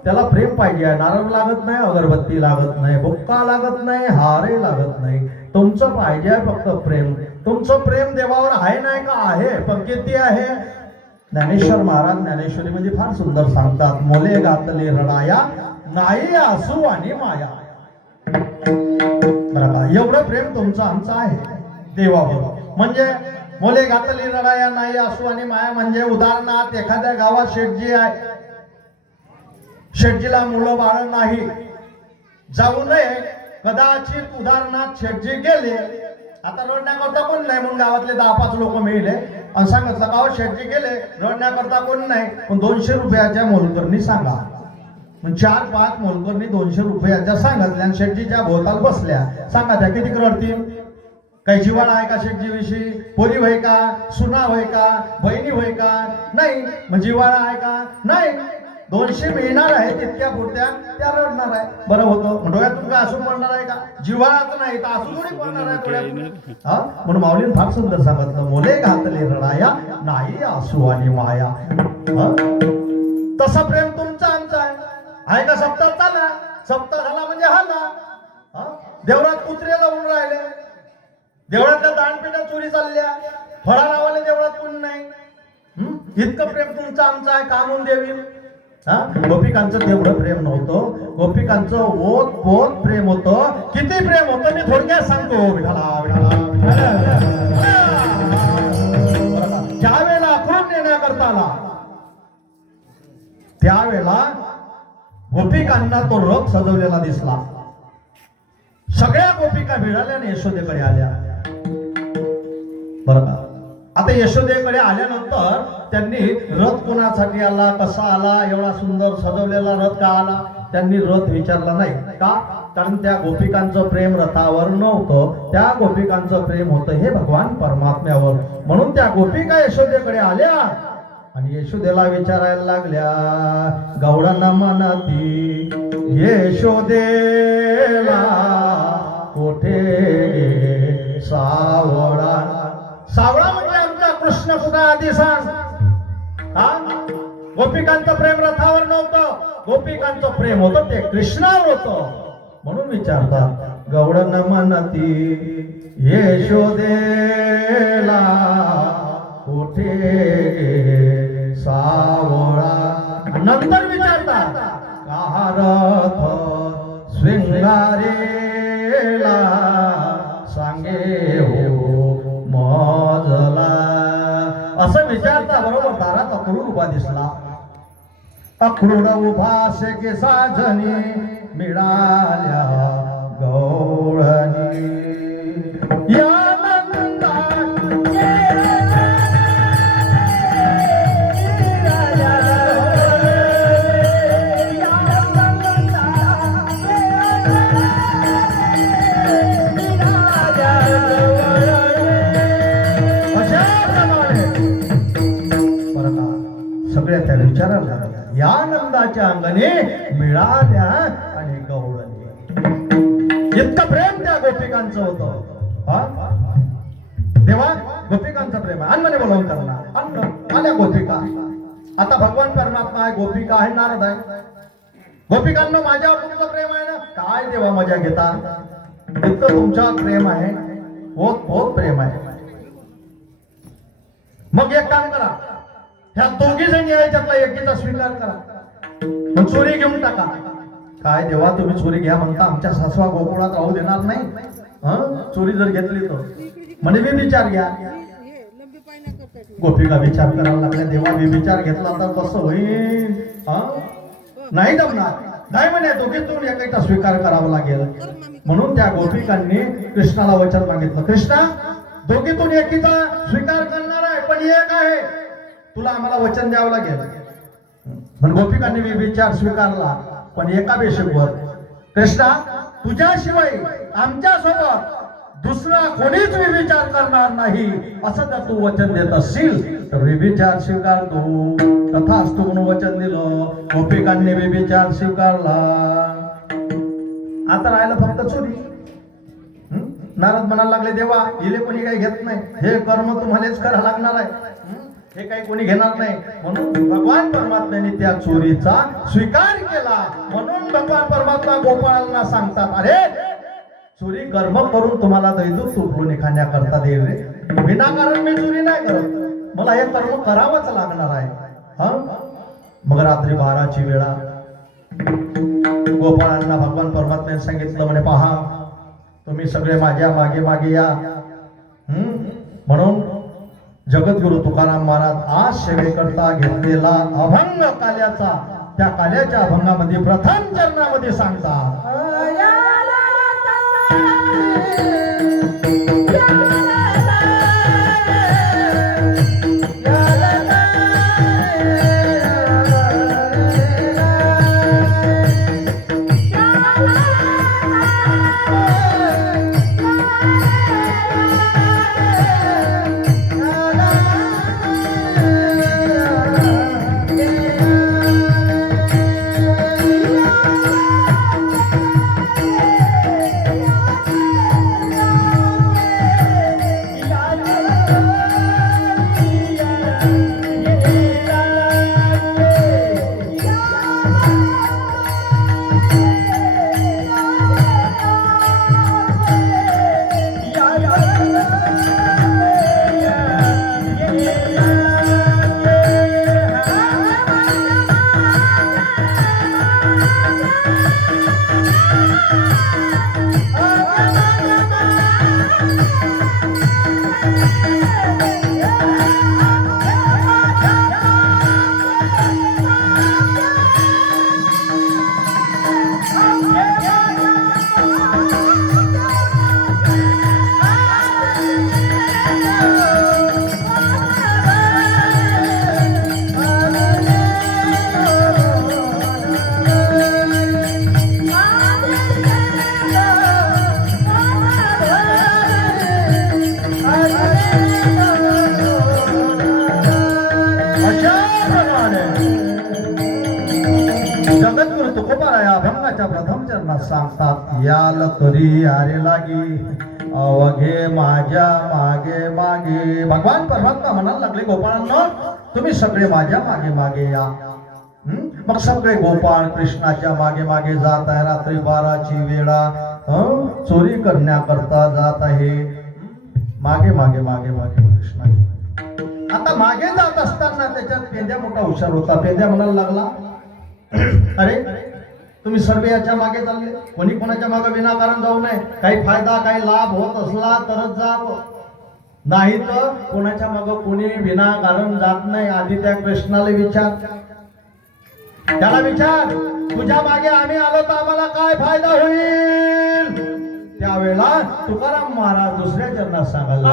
त्याला प्रेम पाहिजे आहे. नारळ लागत नाही, अगरबत्ती लागत नाही, बुक्का लागत नाही, हारे लागत नाही. तुमचं पाहिजे फक्त प्रेम. तुमचं प्रेम देवावर आहे नाही का? आहे. पण किती आहे? ज्ञानेश्वर महाराज ज्ञानेश्वरीमध्ये फार सुंदर सांगतात, मोले घातले रडाया नाही आसू आणि माया. एवढं प्रेम तुमचं आमचं आहे देवावर. म्हणजे मोले घातली रडाया नाही आसू आणि माया म्हणजे उदाहरणार्थ एखाद्या गावात शेठजी आहे, शेठजीला मुलं बाळ नाही, जाऊ नये. कदाचित उदाहरणार्थ शेठजी गेले, आता रडण्याकरता कोण नाही म्हणून गावातले 10-5 लोक मिळले आणि सांगितलं गावात शेठजी गेले, रडण्याकरता कोण नाही, पण 200 रुपयाच्या मोलकरणी सांगा. 4-5 मोलकरणी 200 रुपयाच्या सांगितल्या आणि शेठजीच्या भोवताल बसल्या. सांगा त्या किती रडतील? काही जिवाळा आहे का शेठजीविषयी? पोरी होय का? सुना होय का? बहिणी होय का? नाही. मग जिवाळा आहे का? नाही. 200 मिळणार आहे तितक्या पुरत्या त्या रडणार आहे. बरं होतं. डोळ्यातून काय आसू पडणार आहे का? जिव्हाळाच नाही तर आसू थोडी पडणार आहे डोळ्यातून. म्हणून माऊलीने फार सुंदर सांगितलं, मोले घातले रडाया नाही आसू आणि माया. तसा प्रेम तुमचा आमचा आहे का? सप्ताह चालला, सप्ताह झाला म्हणजे हाला. देवळात कुत्रे जाऊन राहिले, देवळातल्या दानपेट्या चोरी चालल्या, फळा लावाले देवळात कोण नाही. इतकं प्रेम तुमचं आमचं आहे का म्हणून देवी? गोपिकांचं तेवढं प्रेम नव्हतं. गोपिकांचं ओत पोत प्रेम होतं. किती प्रेम होतं मी थोडक्यात सांगतो. विठाला विठाला. ज्यावेळेला अक्रोड नेण्याकरता आला त्यावेळेला गोपिकांना तो रथ सजवलेला दिसला. सगळ्या गोपिका भिडाल्याने यशोदेकडे आल्या. बरं का? आता यशोदेकडे आल्यानंतर त्यांनी रथ कोणासाठी आला, कसा आला, एवढा सुंदर सजवलेला रथ का आला, त्यांनी रथ विचारला नाही. का? कारण त्या गोपिकांचं प्रेम रथावर नव्हतं. त्या गोपिकांचं प्रेम होतं हे भगवान परमात्म्यावर. म्हणून त्या गोपिका यशोदेकडे आल्या आणि यशोदेला विचारायला लागल्या गौडांना मनाती यशोदेला कोठे सावळा. सावळा म्हणजे आमचा कृष्ण कुठे आधी सांग. हा गोपिकांचं प्रेम रथावर नव्हतं, गोपिकांचं प्रेम होतं ते कृष्णावर होतं. म्हणून विचारतात गौडांना मनाती यशोदेला कोठे सावळा. नंतर विचारतात कारथ शृंगारेला सांगे हो मजला. असं विचारता बरोबर दारात अक्रूर उभा दिसला. अक्रूर उभा के साजनी मिळाल्या गौळणी. या सगळ्या त्या विचारायला लागल्या. या नंदाच्या अंगाने मिळाल्या आणि गौळणी. इतकं प्रेम त्या गोपिकांचं होतं. तेव्हा गोपिकांचं प्रेम आहे. अन्नाने बोलावून करणार अन्न आल्या गोपिका. आता भगवान परमात्मा आहे, गोपिका आहे, नारद आहे. गोपिकांना माझ्यावर तुमचं प्रेम आहे ना. काय देवा मजा घेता. इतकं तुमच्यावर प्रेम आहे, बहुत बहुत प्रेम आहे. मग एक काम करा, ह्या दोघी जणी याच्यातला एकीचा स्वीकार करा, पण चोरी घेऊन टाका. काय देवा तुम्ही चोरी घ्या म्हणता, आमच्या सासवा गोकुळात राहू देणार नाही. चोरी जर घेतली तर म्हणजे मी विचार घ्या. गोपिका विचार करायला लागल्या. देवा मी विचार घेतला तर कसं होईल. नाही जमणार. नाही म्हणे दोघीतून एकाचा स्वीकार करावा लागेल. म्हणून त्या गोपिकांनी कृष्णाला वचन मागितलं. कृष्णा दोघीतून एकीचा स्वीकार करणार आहे, पण एक आहे तुला आम्हाला वचन द्यावं लागेल. पण गोपिकांनी विचार स्वीकारला, पण एका बेशकवर. कृष्णा तुझ्याशिवाय आमच्या सोबत दुसरा कोणीच विचार करणार नाही असं जर तू वचन देत असशील तर विचार स्वीकारतो. तथास्तु म्हणून वचन दिलं. गोपिकांनी विचार स्वीकारला. आता राहिलं फक्त चोरी. नारद म्हणायला लागले देवा इले कोणी काही घेत नाही, हे कर्म तुम्हालाच करावं लागणार आहे, हे काही कोणी घेणार नाही. म्हणून भगवान परमात्म्याने त्या चोरीचा स्वीकार केला. म्हणून भगवान परमात्मा गोपाळांना सांगतात अरे चोरी कर्म करून तुम्हाला दैदूत तुटून खाण्याकरता देईल रे. विनाकारण मी चोरी नाही करत, मला हे कर्म करावंच लागणार आहे. मग रात्री 12ची वेळा गोपाळांना भगवान परमात्म्याने सांगितलं म्हणे पहा तुम्ही सगळे माझ्या मागे मागे या. म्हणून जगद्गुरु तुकाराम महाराज आज सेवेकरता घेतलेला अभंग काल्याचा, त्या काल्याच्या अभंगामध्ये प्रथम चरणामध्ये सांगतात तुकोबाराया अभंगाच्या प्रथम चरणात सांगतात, याल तरी यारे लागी अवघे माझ्या मागे मागे. भगवान परमात्मा म्हणायला लागले, गोपाळांनो तुम्ही सगळे माझ्या मागे मागे या. मग सगळे गोपाळ कृष्णाच्या मागे मागे जात आहे. रात्री 12ची वेळा चोरी करण्याकरता जात आहे. मागे मागे मागे मागे कृष्णा. आता मागे जात असताना त्याच्यात पेंद्या मोठा हुशार होता. पेंद्या म्हणायला लागला, अरे तुम्ही सर्व याच्या मागे चालले, कोणी कोणाच्या मागे विनाकारण जाऊ नये. काही फायदा काही लाभ होत असला तरच जावं, नाही तर कोणाच्या मागे कोणी विनाकारण जात नाही. आधी त्या कृष्णाला विचार, त्याला विचार, तुझ्या मागे आम्ही आलो तर आम्हाला काय फायदा होईल. त्यावेळेला तुकाराम महाराज दुसऱ्या चरणात सांगायला,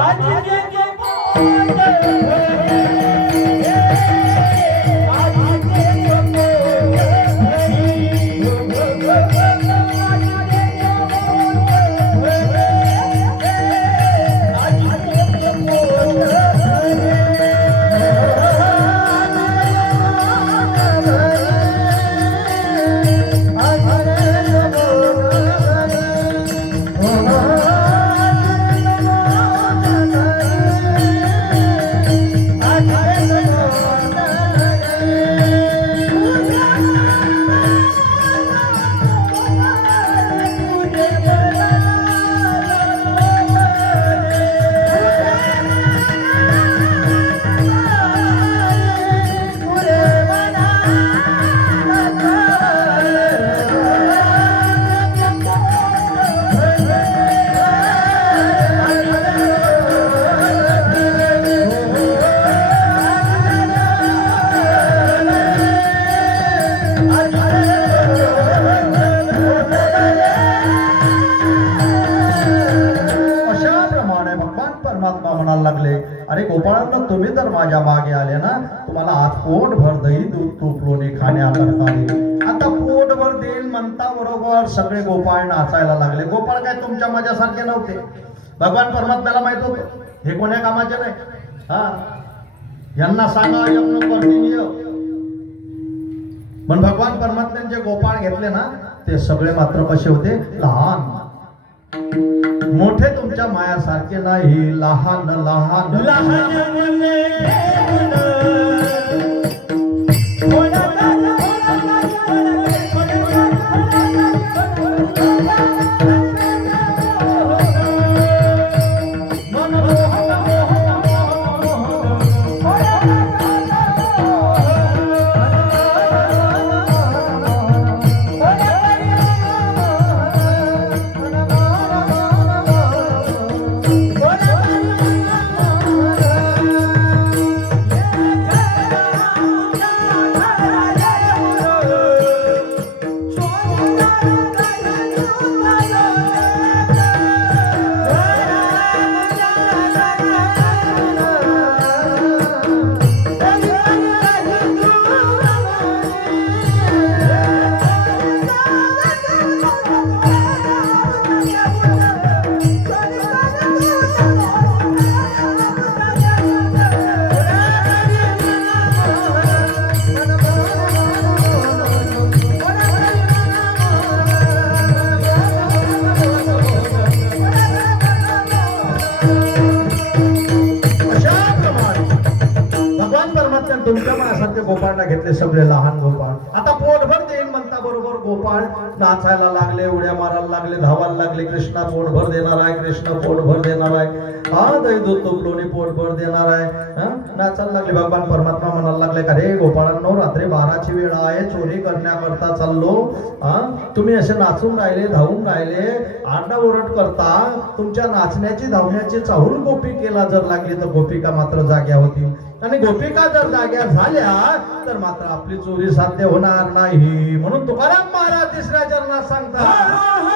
अरे गोपाळांना तुम्ही तर माझ्या मागे आले ना, तुम्हाला आज पोटभर दही दूध तूप लोणी खाण्याकरता आले. आता पोटभर देईल म्हणता बरोबर सगळे गोपाळ नाचायला लागले. गोपाळ काय तुमच्या माझ्यासारखे नव्हते. भगवान परमात्म्याला माहित होतं हे कोण्या कामाचे नाही. यांना सांगा यज्ञ करतील. पण भगवान परमात्म्याने जे गोपाळ घेतले ना ते सगळे मात्र कसे होते, लहान. मोठे तुमच्या मायासारखे नाही, लहान लहान लहान. तुमच्या माझ्यासारखे गोपाळला घेतले सगळे लहान गोपाळ. आता पोटभर देईन म्हणता बरोबर गोपाळ नाचायला लागले, उड्या मारायला लागले, धावायला लागले. कृष्णा पोटभर देणार आहे, कृष्ण पोटभर देणार आहे. दही दूध तूप लोणी पोटभर देणार आहे. नाचायला लागले. भगवान परमात्मा म्हणायला लागले का रे गोपाळांनो, रात्री 12ची वेळ आहे, चोरी करण्याकरता चाललो. तुम्ही असे नाचून राहिले, धावून राहिले, आरडाओरड करता. तुमच्या नाचण्याची धावण्याची चाहूल गोपी केला जर लागली तर गोपिका मात्र जाग्या होतील. आणि गोपिका जर जाग्या झाल्या तर मात्र आपली चोरी साध्य होणार नाही. म्हणून तुकाराम महाराज तिसऱ्या चरणात सांगतात,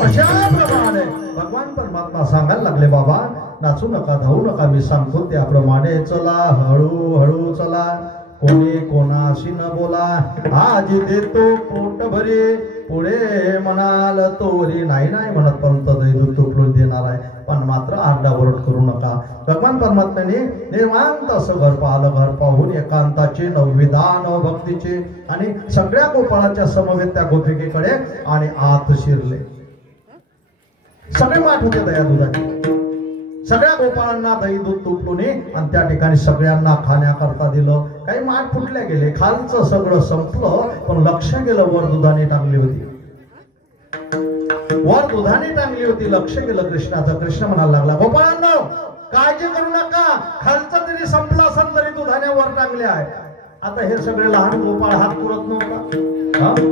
अशाप्रमाणे भगवान परमात्मा सांगायला लागले, बाबा नाचू नका, धावू नका, मी सांगतो त्याप्रमाणे चला, हळूहळू चला, कोणी कोणाशी न बोला, आज देतो पोट भरी, पुढे म्हणाल तोरी नाही नाही म्हणत पंत दैदूत तुपलून देणार आहे, पण मात्र आरडाओरड करू नका. भगवान परमात्म्याने निवांत असं घर पाहिलं, घर पाहून एकांताचे नवविधान भक्तीचे आणि सगळ्या गोपाळाच्या समवेत त्या गोपिकेकडे आणि आत शिरले. सगळे माठ होते दया दुधाचे, सगळ्या गोपाळांना दही दूध तुटून आणि त्या ठिकाणी सगळ्यांना खाण्याकरता दिलं. काही माठ फुटले गेले, खालचं सगळं संपलं, पण लक्ष गेलं वर दुधाने टांगली होती, वर दुधाने टांगली होती. लक्ष गेलं कृष्णाचं. कृष्ण म्हणायला लागला, गोपाळांनो काळजी करू नका, खालचं तरी संपला असेल तरी दुधाने वर टांगले आहे. आता हे सगळे लहान गोपाळ हात पुरत नव्हता,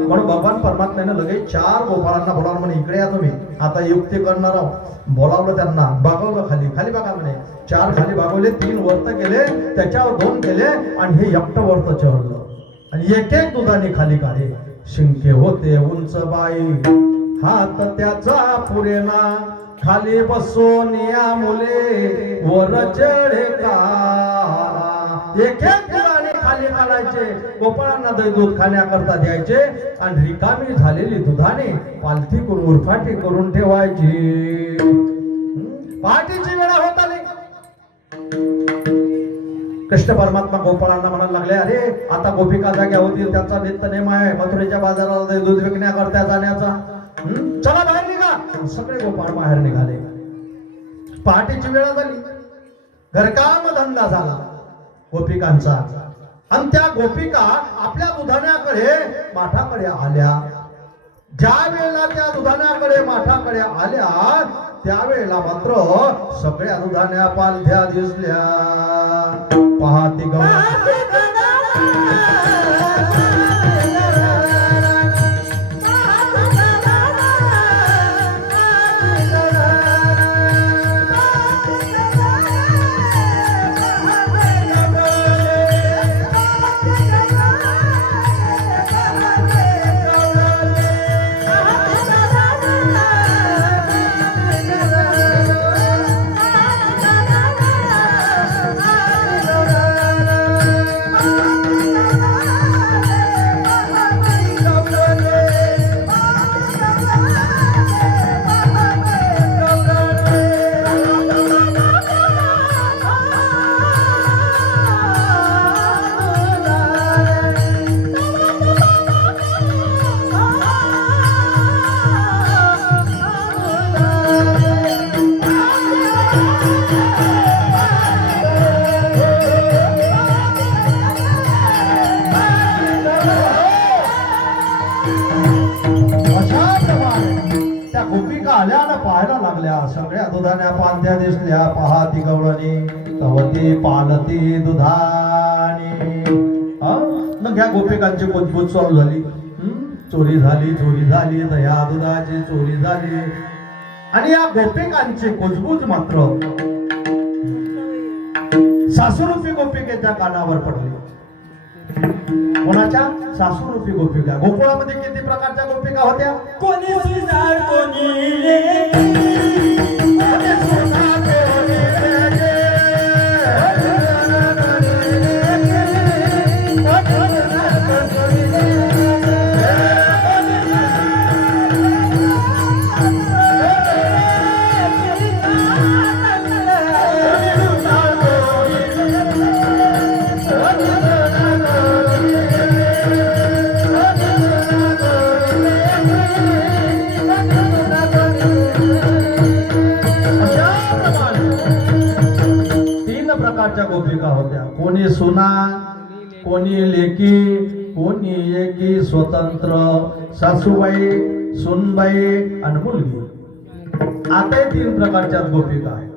म्हणून भगवान परमात्म्याने लगेच 4 गोपाळांना बोलावलं, म्हणे इकडे या तुम्ही, आता युक्ती करणार आहोत. बोलावलं त्यांना, बघवलं खाली, खाली बघा म्हणे. 4 खाली भागवले, 3 वर्त केले, त्याच्यावर 2 केले आणि हे एकटं वर्त चढलं आणि एक एक दुधाने खाली काढे. शिंके होते उंच बाई, हात त्याचा पुरेना, खाली बसून या मुले वर चढे का. एक एक दुधाने खाली काढायचे, गोपाळांना दही दूध खाण्याकरता द्यायचे आणि रिकामी झालेली दुधाने पालथी करून उरफाटी करून ठेवायची. पहाटेची वेळा होत आली. कृष्ण परमात्मा गोपाळांना म्हणायला लागले, अरे आता गोपिका जाग्या होतील, त्यांचा नित्य नेम आहे मथुरेच्या बाजाराला दही दूध विकण्याकरता जाण्याचा, चला बाहेर निघा. सगळे गोपाळ बाहेर निघाले. पहाटेची वेळा झाली, घरकाम धंदा झाला गोपिकांचा आणि त्या गोपिका आपल्या दुधाण्याकडे माठाकडे आल्या. ज्या वेळेला त्या दुधाण्याकडे माठाकडे आल्या त्यावेळेला मात्र सगळ्या दुधाण्या पालथ्या दिसल्या. पहाती पाहायला लागल्या. सगळ्या दुधाण्या पांथ्या दिसल्या. पहाती गवळणी तवती पालती दुधानी. मग ह्या गोपिकांची कुजबूज चालू झाली. चोरी झाली, चोरी झाली, दया दुधाची चोरी झाली. आणि या गोपिकांची कुजबूज मात्र सासूरूपी गोपिकेच्या कानावर पडली. कोणाच्या? सासूरूपी गोपिका. गोकुळामध्ये किती प्रकारच्या गोपिका होत्या? कोणी सुनार, कोणी लेकी, कोणी सुनार, कोणी लेकी, गोपिका होत्या. कोणी सुना, कोणी लेकी, कोणी एकी स्वतंत्र. सासूबाई सुनबाई आणि मुलगी. आता 3 प्रकारच्या गोपिका आहेत.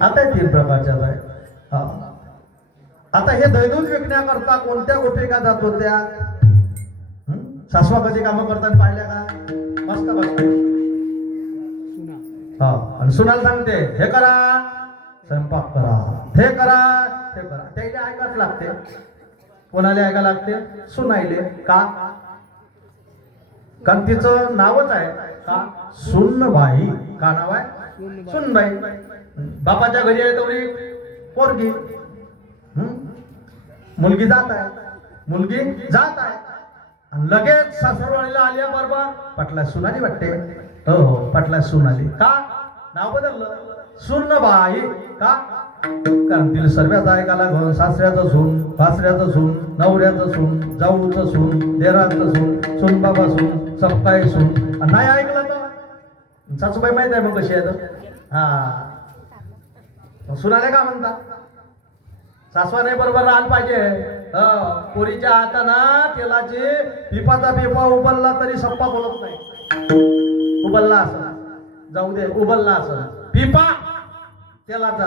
आता 3 प्रकारच्या आहेत. हा. आता हे दैदूत विकण्याकरता कोणत्या गोपिका जात होत्या? सासवा कधी कामं करताना पाहिल्या का? मस्त मस्त. हा. आणि सुनाला सांगते हे करा स्वयंपाक करा, हे करा ते करा. त्याला ऐकाच लागते. कोणाला ऐका लागते? सुनायले. का? कारण तिचं नावच आहे का सुनबाई. का नाव आहे? सुनबाई. बापाच्या घरी आहे तेवढी पोरगी. मुलगी जात आहे, मुलगी जात आहे आणि लगेच सासरवाडीला आल्या बरोबर पटला सुनाली वाटते. हो पटला सुनाली. का? नाव बदललं सुनबाई. का? कारण तिला सर्व्याचं ऐकायला घेऊन सासऱ्याचं सून, सासऱ्याचं सून, नवऱ्याचं सून, जाऊचं सून, देराचं सून, सुनबाबा सून, सबकाई सून. नाही ऐकलं तर सासूबाई माहित आहे मग कशी आहे तर. हा सुनाले का म्हणता? सासवाने बरोबर राहायला पाहिजे. पोरीच्या हातानं तेलाची पिपाचा पिपा उबलला तरी सप्पा बोलत नाही. उबलला असं जाऊ दे, उबलला असं पिपा तेलाचा.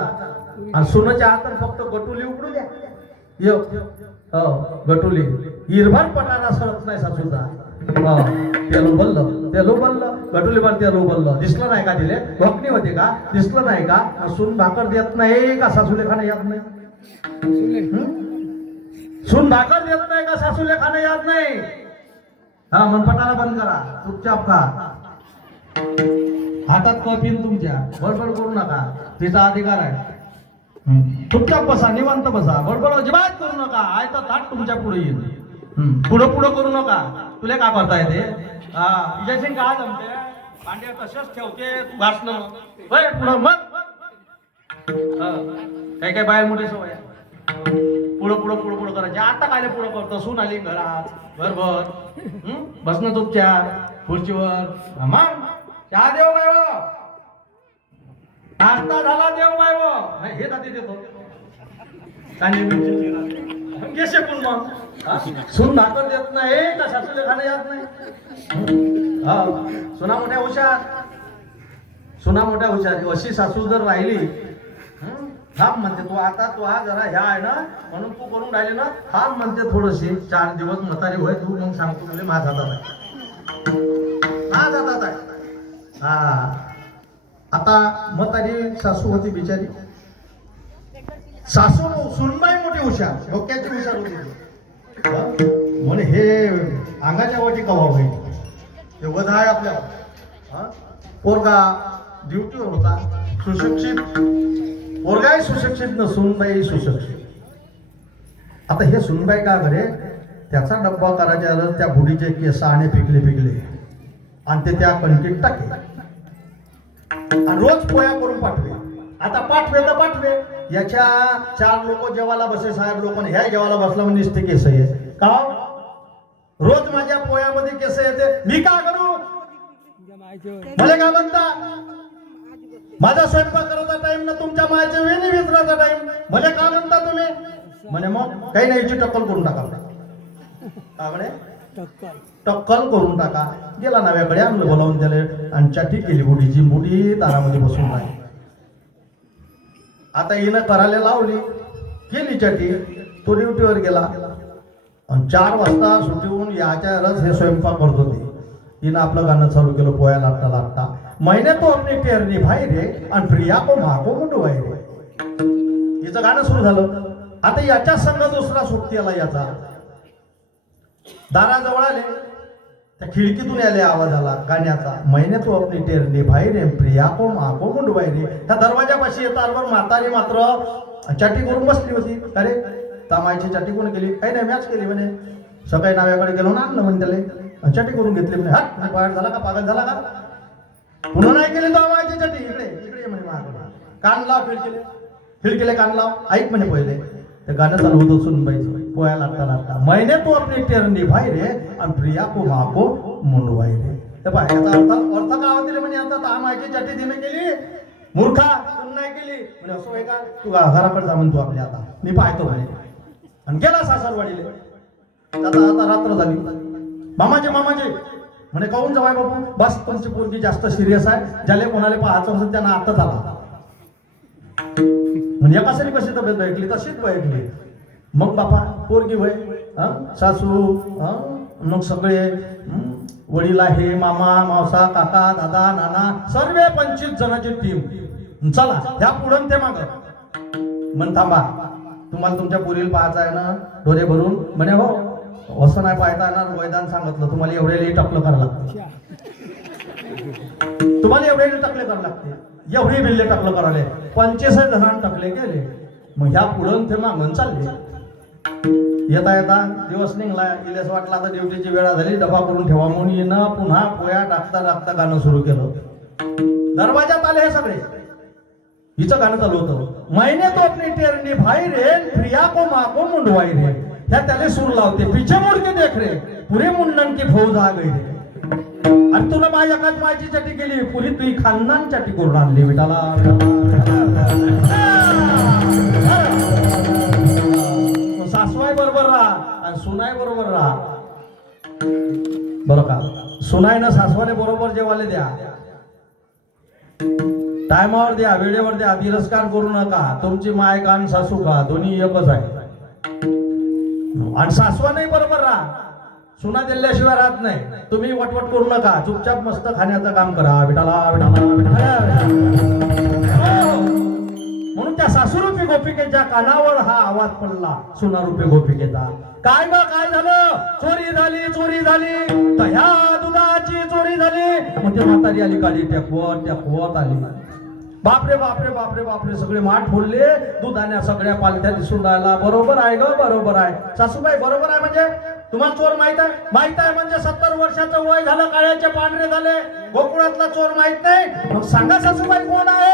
आणि सुनाच्या हातात फक्त गटुली उकडू द्या. गटुली इरभर पटारा सरत नाही सासूचा. तेल उबललं, तेल उबललं, गटुली पण तेल उबललं. दिसलं नाही का तिले? वकणी होती का? दिसलं नाही का? सून भाकर देत नाही का सासूले खाणं याद नाही? सून भाकर देत नाही का सासूले खाणं याद नाही? हा मनपटाला बंद करा. चुपचाप खा. हातात कॉफीन तुमच्या बडबड करू नका. तिचा अधिकार आहे. चुपचाप बसा, निवांत बसा. बडबड अजिबात करू नका. आहे तर ताट तुमच्या पुढे येईल. पुढं पुढं करू नका. तुला का करता येते? विजयसिंग काय जमते? भांड्या तसेच ठेवते तू घासणं पुढं मग काही काही बाहेर मोठी सवय पुढं पुढं पुढं पुढं करायचे. आता काय पुढं करतो? सून आली घरात घरभर बसणं चुपचाप खुर्चीवर. मग चहा देव बाय वो, नाश्ता झाला देव बाय वो. नाही हे दादी देतो कांदे मिरची घे शेकून. मग सून भाकर देत नाही तर सासूले खाणं याद नाही. हा सुना मोठ्या हुशार, सुना मोठ्या हुशार. अशी सासू जर राहिली थांब म्हणते तू आता तू हा जरा ह्या आहे ना म्हणून तू करून राहिले ना थांब म्हणते थोडीशी 4 दिवस म्हातारी होय तू मग सांगतो तुला माझ हातात आहे, माझ हातात आहे. हा आता म्हातारी सासू होती बिचारी. सासू सुनबाई मोठी हुशार, डोक्याची हुशार होती. म्हणे हे अंगाच्या वाटी कवा होईल ते वध आहे आपल्याला. पोरगा ड्युटीवर होता, सुशिक्षित. पोरगाही सुशिक्षित न सुनबाई सुशिक्षित. आता हे सुनबाई का करे त्याचा डब्बा करायच्या त्या बुडीचे केस आणि पिकले पिकले आणि ते त्या कणकीत टाके आणि रोज पोया करून पाठवे. आता पाठवे तर पाठवे. याच्या 4 लोक जेवायला बसे साहेब लोक ह्या जेवायला बसला म्हणजे नुसते केस आहे का? रोज माझ्या पोयामध्ये केस येते. मी का करू? मला काय म्हणता? माझा स्वयंपाक करायचा टाइम ना तुमच्या मायाच्या वेणी विसरायचा टाइम. मला का म्हणता तुम्ही? म्हणे मग काही नाही याची टक्कल करून टाका. का म्हणे? टक्कल करून टाका. गेला नव्याकडे आणलं बोलावून त्याला आणि चाटी केली बुडीची. बुडी दारामध्ये बसून राहिली. आता हिनं करायला लावली, केली चाटी. तो ड्युटीवर गेला आणि 4 वाजता सुटीहून याच्या रस हे स्वयंपाक करत होते. हिनं आपलं गाणं चालू केलं पोया लागता लागता. मैंने तो अपनी पेरणी भाई रे आणि प्रिया को माको मुंडू भाई रे. हिचं गाणं सुरू झालं. आता याच्या संघ दुसरा सुट्टी आला याचा. दाराजवळ आले, त्या खिडकीतून आले आवाज आला गाण्याचा. मैंने तो अपनी पेरणी भाई रे प्रिया को माको मुंडू भाई रे. त्या दरवाजापाशी येतावर म्हातारी मात्र चाटी करून बसली होती. अरे तामायची चाटी कोण केली? काही नाही मॅच केली म्हणे. सकाळी नाव्याकडे गेलो ना आणलं म्हणे त्याला चाटी करून घेतली म्हणे. हट बाहेर झाला का? पागल झाला का? पुन्हा नाही केली तो आवायची चाटी. इकडे इकडे म्हणे मागं. कान लाव खिडकीले, खिडकीले कान लाव. ऐक म्हणे पहिले ते गाणं चालू होतं सुनबाईचं पोया लागता लागता. मैंने तो अपनी पेरणी भाई रे आणि प्रिया को माको मुंडू भाई रे. ते पाय याचा अर्थ का होती रे म्हणे. आता तामायची चाटी तिने केली मूर्खा, तू नाही केली म्हणे. असं आहे का? तू घराकडे जा म्हणतो आपल्या आता मी पाहतो म्हणे. आणि गेला सासरवाडीले. आता आता रात्र झाली. मामाजी मामाजी म्हणे काहून जवाय बाबू, बस तुमची पोरगी जास्त सिरियस आहे, ज्याला कोणाला पाहायचं असेल त्यांना आता झाला. म्हणजे एका सरी कशी तब्येत ऐकली तशीच ऐकली. मग बापा पोरगी होय, सासू, मग सगळे वडील आहे, मामा मावसा काका दादा नाना सर्व 25 जणांची टीम. चला ह्या पुढं ते माग. म्हण थांबा, तुम्हाला तुमच्या पोरीला पाहायचं आहे ना डोळे भरून. म्हणे हो, असं नाही पाहता येणार, वैदान सांगितलं तुम्हाला एवढे टकलं करावं लागते, तुम्हाला एवढे टकले करावं लागते, एवढे बिल्ले टकलं करायला. 45 जणांना टकले गेले. मग ह्या पुढं ते मागून चालले. येता येता दिवस निघला. इलेस वाटला तर ड्युटीची वेळा झाली, डबा करून ठेवा म्हणून येणं. पुन्हा पोया टाकता टाकता गाणं सुरू केलं. दरवाजात आले हे सगळे. हिचं गाणं चालू होतं, मैंने तो अपनी टेरनी भाई रे, प्रिया को माँ को मुंडवाई रे. ह्या त्याला सूर लावते, पीछे मुड़ के देख रे, पुरे मुंडन की फौज आ गई रे. आणि तुला माझ्या एकाच माझी चटी केली, पुरी तुझी खानदान चटी करून आणली. विठाला सासवाई बरोबर राहा आणि सुनाई बरोबर राहा. बरं का, सुनाईनं सासवाले बरोबर जेवाले द्या, टायमावर द्या, वेळेवर द्या, तिरस्कार करू नका. तुमची माय का आणि सासू का दोन्ही एकच आहे. आणि सासवानही बरोबर राहा, सुना दिल्याशिवाय राहत नाही. तुम्ही वटवट करू नका, चुपचाप मस्त खाण्याचं काम करा. विठाला विठाला विठाला. म्हणून त्या सासूरूपी गोपिकेच्या कानावर हा आवाज पडला, सुनारूपी गोपिकेचा. काय मग काय झालं? चोरी झाली, चोरी झाली, दह्या दुधाची चोरी झाली. मग ते म्हातारी आली, काळी टेकवत टेकवत आली. बापरे बापरे बापरे बापरे, सगळे माठ फोडले, दुधाण्या सगळ्या पालत्या दिसून राहिला. बरोबर आहे ग, बरोबर आहे सासूबाई, बरोबर आहे. म्हणजे तुम्हाला चोर माहित आहे? माहित आहे म्हणजे 70 वर्षाचं वय झालं, काळ्याचे पांढरे झाले, गोकुळातला चोर माहित नाही? मग सांगा सासूबाई कोण आहे?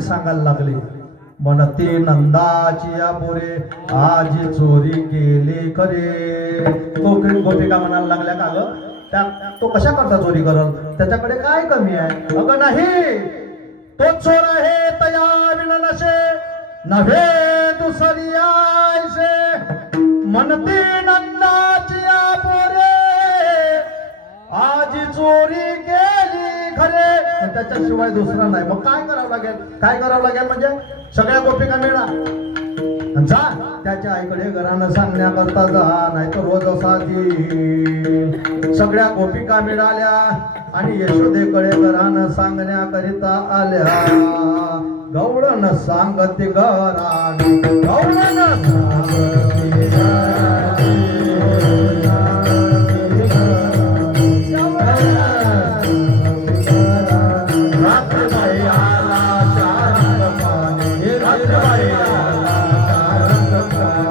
सांगायला लागले, म्हणते नंदाची या पोरे आज चोरी केली खरे. गोपिका म्हणायला लागल्या का ग, त्या तो कशा करता चोरी करल, त्याच्याकडे काय कमी आहे? अगं नाही, तो चोर आहे तया विना नशे, नव्हे दुसरी आयसे. म्हणते नंदाची या पोरे आज चोरी केली खरे, त्याच्याशिवाय दुसरा नाही. मग काय करावं लागेल? काय करावं लागेल म्हणजे सगळ्या गोपिका मिळा, जा त्याच्या आईकडे घरानं सांगण्याकरता जा, नाही तर रोज असा देईल. सगळ्या गोपिका मिळाल्या आणि यशोदेकडे घरानं सांगण्याकरिता आल्या. गवळण सांगते गराणी गवळण सांगते गराणी रात्रबाई आला शारंग पाणी रात्रबाई आला शारंग पाणी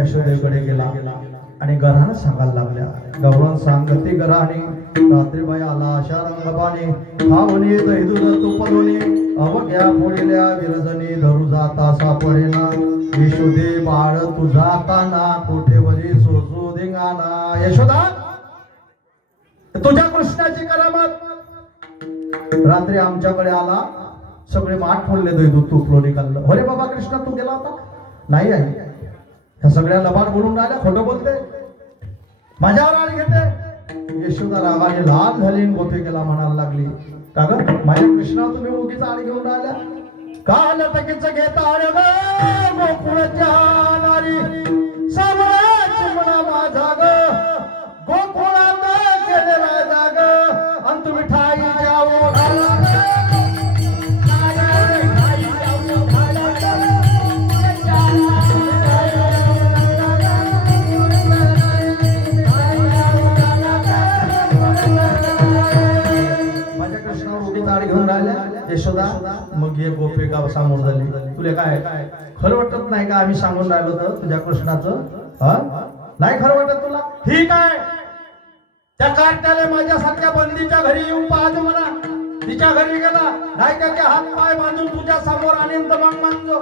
यशोदेकडे गेला आणि घरानं सांगायला लागल्या गवळण सांगते घराने रात्रीबाई आला अशा रंगपाने खावणे दही दूध तुपलोने अवघ्या पोळील्या विरजनी धरू जाता सापडेना यशोदे बाळ तुझा काना कोठेवरी सोसू धिंगाणा यशोदा तुझ्या कृष्णाची करामत रात्री आमच्याकडे आला सगळे माठ फोडले दही दूध तुपलो निघालं अरे बाबा कृष्णा तू गेला होता नाही आई ह्या सगळ्या लबाड बोलून राहिल्या खोटं बोलते माझ्यावर आळ घेते यशोदा रागाने लाल झाली गोपी केला म्हणायला लागली का ग माझ्या कृष्णा तुम्ही उगीच आळ घेऊन राहिल्या काल तकीच घेता आळ ग गोकुळच्या नारी सावळाची म्हणा माझा ग गोकुळात केलेला जाग आणि तुम्ही ठाई जाओ घाला घेऊन राहिल्या यशोदा मग ये गोपिका समोर झाली तुला काय खरं वाटत नाही का आम्ही सांगून राहिलो तर तुझ्या कृष्णाचं नाही खरं वाटत तुला ठीक आहे त्या कार्ट्याला माझ्यासारख्या बंदीच्या घरी येऊन पाहतो म्हणा तिच्या घरी गेला नाही का त्या हात पाय बांधून तुझ्या समोर आणीन तर मग मानजो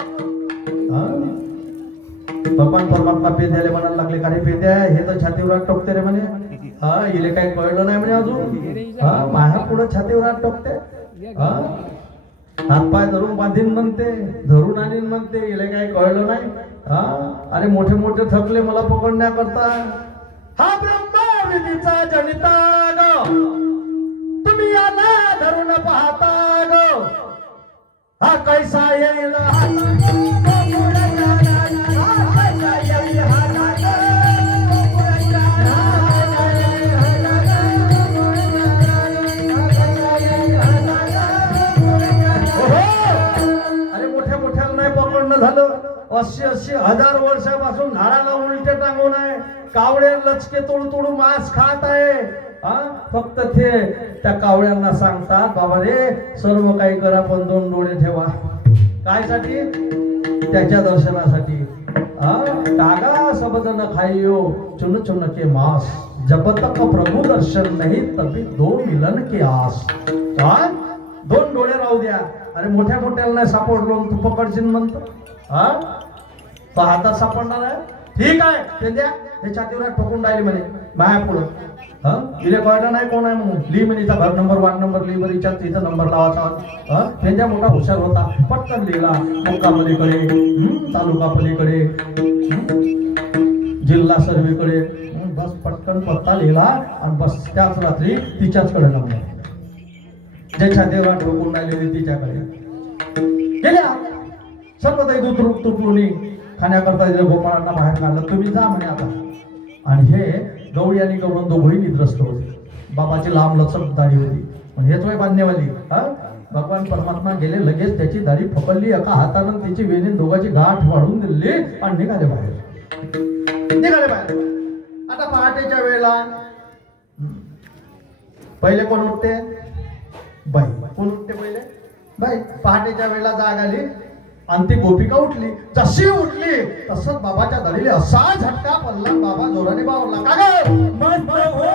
भगवान परमात्मा पेद्याला म्हणायला लागले का रे पेद्या हे तर छातीवर टोकते रे म्हणे हा इले काही कळलं नाही म्हणे अजून हा माझ्या पुढे छातीवर टोकते हातपाय धरून बांधीन म्हणते धरून आणीन म्हणते इले काही कळलं नाही हा अरे मोठे मोठे थकले मला पकडण्याकरता हा ब्रह्मा विधीचा जनिता ग तुम्ही याला धरून पाहता ग हा कैसा येईल झालं 80 हजार वर्षापासून झाडाला उलटे टांगून आहे कावळे लचके तोडू तोडू मांस खात आहे फक्त ते त्या कावळ्यांना सांगतात बाबा रे सर्व काही करा पण 2 डोळे ठेवा काय साठी त्याच्या दर्शनासाठी कागा सबद न खाइयो चुन चुन के मांस जब तक प्रभु दर्शन नहीं तभी 2 मिलन की आस काय 2 डोळे राहू द्या अरे मोठ्या मोठ्याला नाही सापडलो तू पकडशील म्हणतो तो हातात सापडणार आहे ठीक आहे ते द्या हे छातीवर ठोकून राहिली म्हणे माया पुढं. तिला कळलं नाही कोण आहे म्हणून. ली म्हणे इथं घर नंबर 1 नंबर ली बरं विचार तिथं नंबर लावायचा. त्यांच्या मोठा हुशार होता, पटकन लिहिला. मुक्का पलीकडे, तालुका पलीकडे, जिल्हा सर्वेकडे, बस पटकन पत्ता लिहिला आणि बस त्याच रात्री तिच्याचकडे लागला. ज्याच्या देवा ठोकून राहिलेली तिच्याकडे गेल्या. सर्व काही दूध तुटलून खाण्याकरता गोपाळांना बाहेर काढलं. तुम्ही जा म्हणे आता. आणि हे गवळी आणि गवळण दोघंही निद्रस्त होते. बाबाची लांब लचक दाढी होती, पण हेच वय बांधण्यावाली. भगवान परमात्मा गेले, लगेच त्याची दाढी फकलली एका हातानं, त्याची वेणी दोघांची गाठ वाढून दिली आणि निघाले बाहेर. आता पहाटेच्या वेळेला पहिले कोण उठते? बाई. कोण उठते पहिले? बाई. पहाटेच्या वेळेला जाग आली आणि ती गोपिका उठली. जशी उठली तसंच बाबाच्या दाढीला असा झटका पडला. बाबा जोराने बावरला. का ग? मस्त हो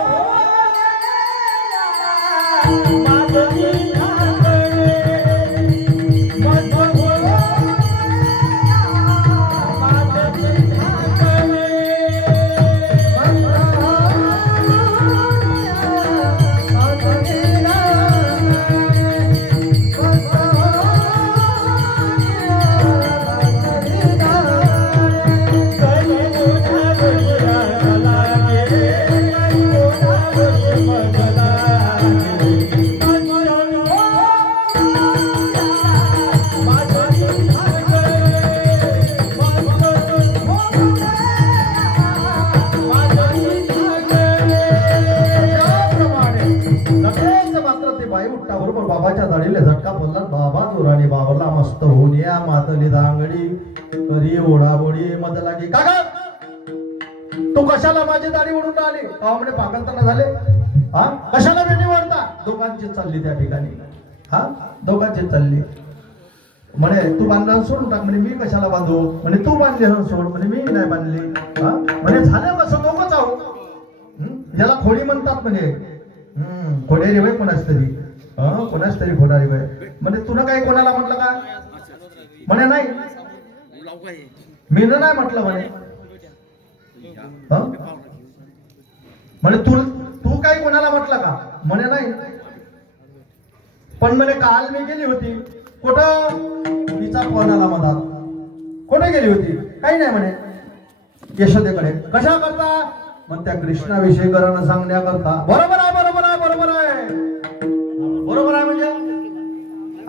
बाबाच्या दाढीला झटका पडला. बाबा जोराने बावरला. मस्त होऊन या मातली दांगडी करी ओढाबोडी मध लागी. का ग? तू कशाला माझी दाढी ओढून आली? म्हणजे पागलताना झाले. कशाला भेटी ओढता? दोघांची चालली त्या ठिकाणी. दोघांची चालली. म्हणे तू बांधलं सोडून टाक. म्हणे मी कशाला बांधू? म्हणे तू बांधले सोड. म्हणे मी नाही बांधली. म्हणे झालं कसं? दोघंच आहो. ज्याला खोडी म्हणतात म्हणे. खोडेरी वय कोणाच तरी. कोणाच तरी खोडारी वय. म्हणजे तुला काही कोणाला म्हटलं का? म्हणे नाही, मी नाही म्हटलं म्हणे. म्हणे तू काही कोणाला म्हटलं का? म्हणे नाही. पण म्हणे काल मी गेली होती. कुठं? तिचा फोन आला मधात. कुठे गेली होती? काही नाही म्हणे. यशोदेकडे. कशा करता? मग त्या कृष्णाविषयी करणं सांगण्याकरता. बरोबर आहे, बरोबर आहे, बरोबर आहे. बरोबर आहे म्हणजे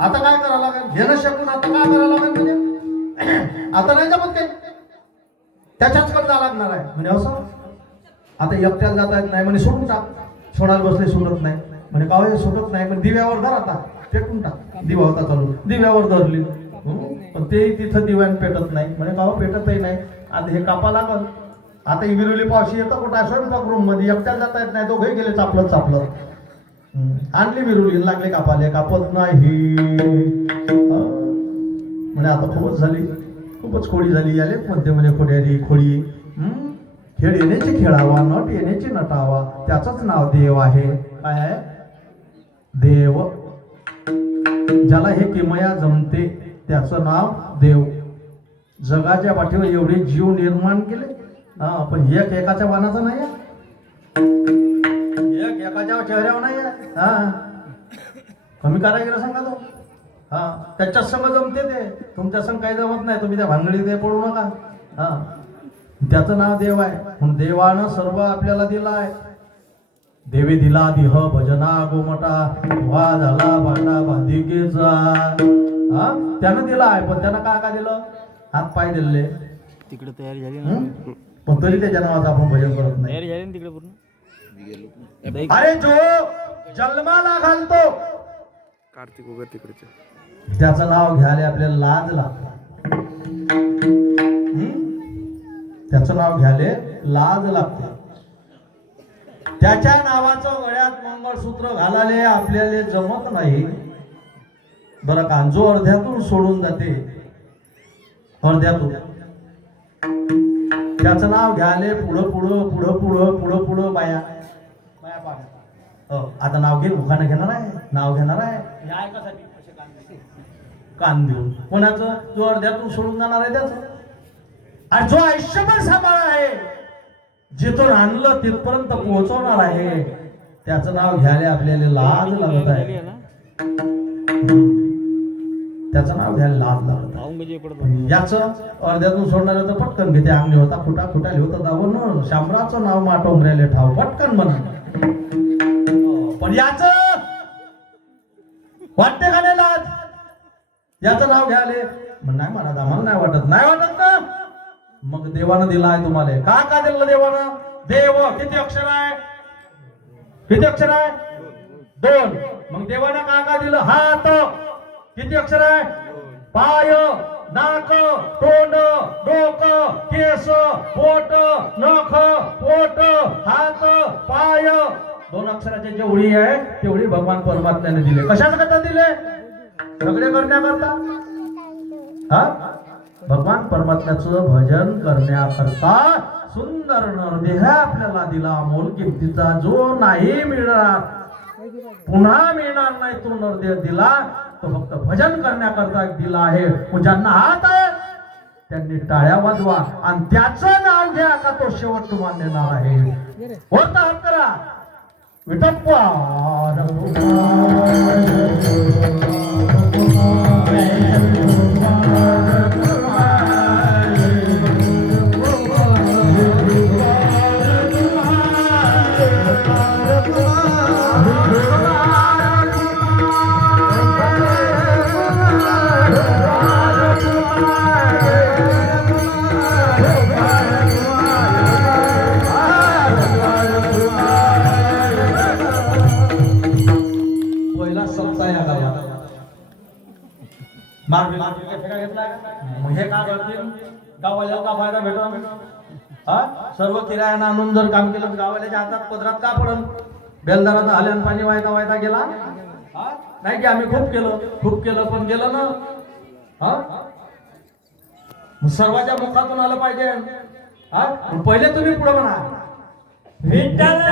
आता काय करावं लागेल? घेणं शकून आता काय करावं लागेल? म्हणजे आता नाही जमत काही. त्याच्याच कडे जावं लागणार आहे. म्हणजे असं आता एकट्याला जाता येत नाही. म्हणे सोडून टाक. सोडायला बसले सोडत नाही. म्हणे का हे सोडत नाही. पण दिव्यावर धर आता. पेटून टाक. दिवा होता चालू. दिव्यावर धरली. पण ते तिथं दिव्यान पेटत नाही. म्हणे का पेटतही नाही. आता हे कापा लागल. आता ही विरुली पावशी येतं कुठं? स्वयंपाक रूम मध्ये. एकट्याला जाता येत नाही. दोघे गेले चापलं. आणली विरुली. लागले कापाले. कापत नाही. म्हणे आता खूपच झाली. खूपच खोडी झाली. आले मध्ये म्हणे खोड्यारी खोडी. खेळ येण्याची खेळावा, नट येण्याची नटावा. त्याचंच नाव देव आहे. काय आहे? देव. ज्याला हे किमया जमते त्याचं नाव देव. जगाच्या पाठीवर एवढे जीव निर्माण केले. पण एक एकाच्या वानाचा नाही आहे. एक एकाच्या चेहऱ्यावर नाही आहे. कमी करायला गेला सांगा तो. त्याच्यात संग जमते ते. तुमच्या संग काही जमत नाही. तुम्ही त्या भानगडीत ते पडू नका. त्याचं नाव देव आहे. म्हणून देवानं सर्व आपल्याला दिलं आहे. देवी दिला दिह भजना गोमटा वा झाला बाटा बाधिकेचा. त्यानं दिला आहे. पण त्यानं काय दिलं? हात पाय दिले. तिकडे तयारी झाली ना. पण तरी त्याच्या नावाचं आपण भजन करत नाही. तयारी झाली ना तिकडे पूर्ण. अरे जो जन्माला घालतो कार्तिक वगैरे तिकडचे, त्याचं नाव घ्यायला आपल्याला लाज लागते. त्याचं नाव घ्यायला लाज लागते. त्याच्या नावाचं गळ्यात मंगळसूत्र घालाले आपल्याला जमत नाही. बरं का? जो अर्ध्यातून सोडून जाते, अर्ध्यातून, त्याचं नाव घ्यायले पुढं पुढं पुढं पुढं पुढं पुढं बाया बाया पाहत. आता नाव घे. मुखानं घेणार आहे. नाव घेणार आहे. कान देऊन. कोणाचं? जो अर्ध्यातून सोडून जाणार आहे त्याचं. आणि जो आयुष्यभर सांभाळ आहे, जिथून आणलं तिथपर्यंत पोहोचवणार आहे त्याचं नाव घ्यायला आपल्याला लाज लागत आहे. त्याचं नाव घ्यायला लाज लागत आहे. याचं अर्ध्यातून सोडणाऱ्याचं पटकन घेते अंगणी होता खुटा खुटा लिहता दाबून शामराचं नाव माटोंगऱ्याले ठाव पटकन म्हणा. पण याच वाटते का नाही लाज? याचं नाव घ्याले मग नाही म्हणत आम्हाला नाही वाटत. नाही वाटत ना मग देवानं दिला आहे तुम्हाला. का दिलं देवानं? देव किती अक्षर आहे? किती अक्षर आहे? 2. मग देवानं का दिलं? हात किती अक्षर आहे? पाय, नाक, तोंड, डोकं, केस, पोट, नख, पोट, हात, पाय 2 अक्षराचे जेवढी आहे तेवढी भगवान परमात्म्याने दिले. कशाच करता दिले? सगळे करण्याकरता. हा भगवान परमात्म्याचं भजन करण्याकरता सुंदर नरदेह आपल्याला दिला अमोल किमतीचा जो नाही मिळणार पुन्हा मिळणार नाही तो नरदेह दिला तो फक्त भजन करण्याकरता दिला आहे. ज्यांना हात आहे त्यांनी टाळ्या वाजवा आणि त्याचं नाव घ्या का तो शेवट तुम्हाला देणार आहे. होता हात करा विठप्पा हे का करतील? गावाला का फायदा भेटल? सर्व किरायानं आणून जर काम केलं गावाल्याच्या हातात पदरात का पडल? बेलदारात आल्यान पाणी वायता वायता गेला नाही की आम्ही खूप केलं पण गेलं ना. सर्वांच्या मुखातून आलं पाहिजे. पहिले तुम्ही पुढे म्हणा विठ्ठल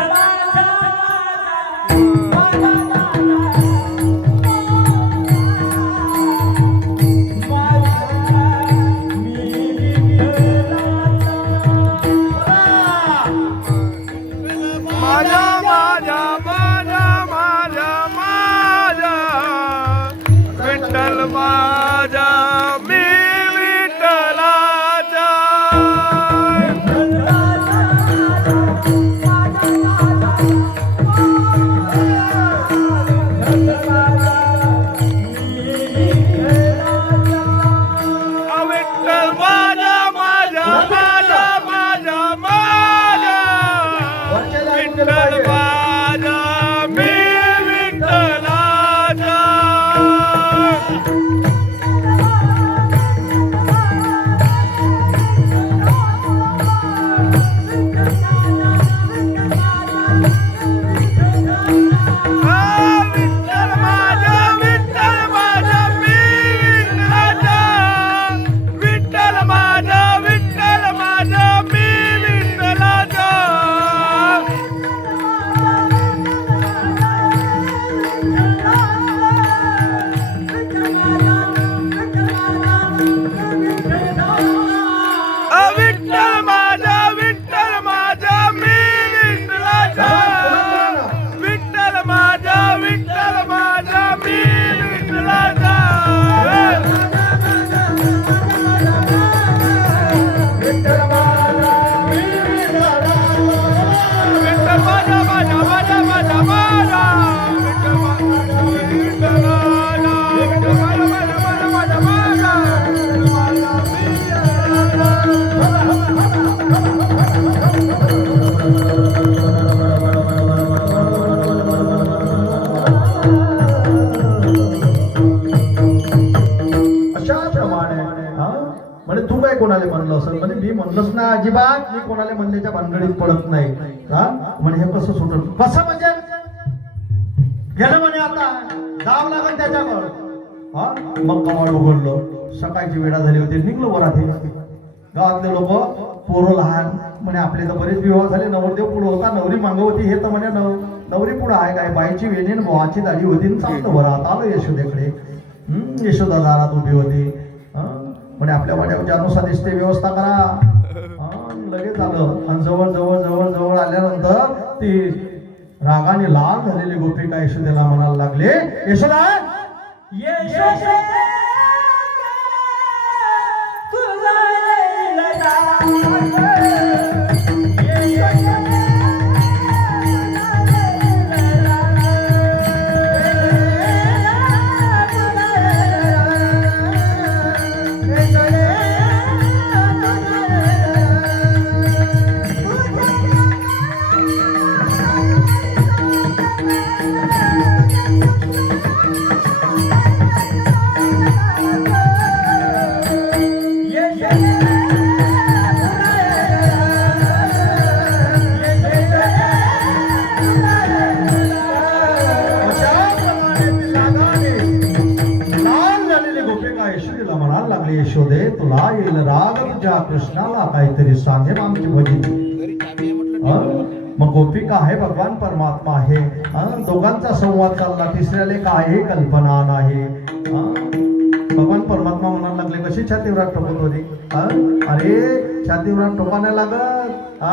कोणाला म्हणलं असं म्हणजे मी म्हणलंच ना अजिबात मी कोणाला म्हणण्याच्या भानगडीत पडत नाही. म्हणजे हे कसं सुटल कसं म्हणजे गेलं म्हणे आता जावं लागेल त्याच्याकडं. मग कमाल उघडलं सकाळची वेळा झाली होती निघलो वरात. गावातले लोक पोरं लहान म्हणे आपले तर बरेच विवाह झाले. नवरदेव पुढं होता नवरी मागं होती. हे तर म्हणे नवरी पुढं आहे काय बाईची वेणी भावाची दाढी होती. चालतं वरात आलो यशोदेकडे. यशोदा दारात उभी होती म्हणे आपल्या वाड्याच्या अनुसार दिसते व्यवस्था करा. लगेच आलं आणि जवळ जवळ जवळ जवळ आल्यानंतर ती रागाने लाल झालेली गोपिका यशोदेला म्हणायला लागले, यशोदा यशोदेला म्हणायला लागले, यशोदे तुला येईल राग तुझ्या कृष्णाला काहीतरी सांगेन आमची भगिनी. मग गोपिका आहे भगवान परमात्मा आहे, दोघांचा संवाद चालला, तिसऱ्याला काही कल्पना नाही. भगवान परमात्मा म्हणायला लागले, कशी छातीवर टोकत होती? अरे छातीवर टोका नाही लागत.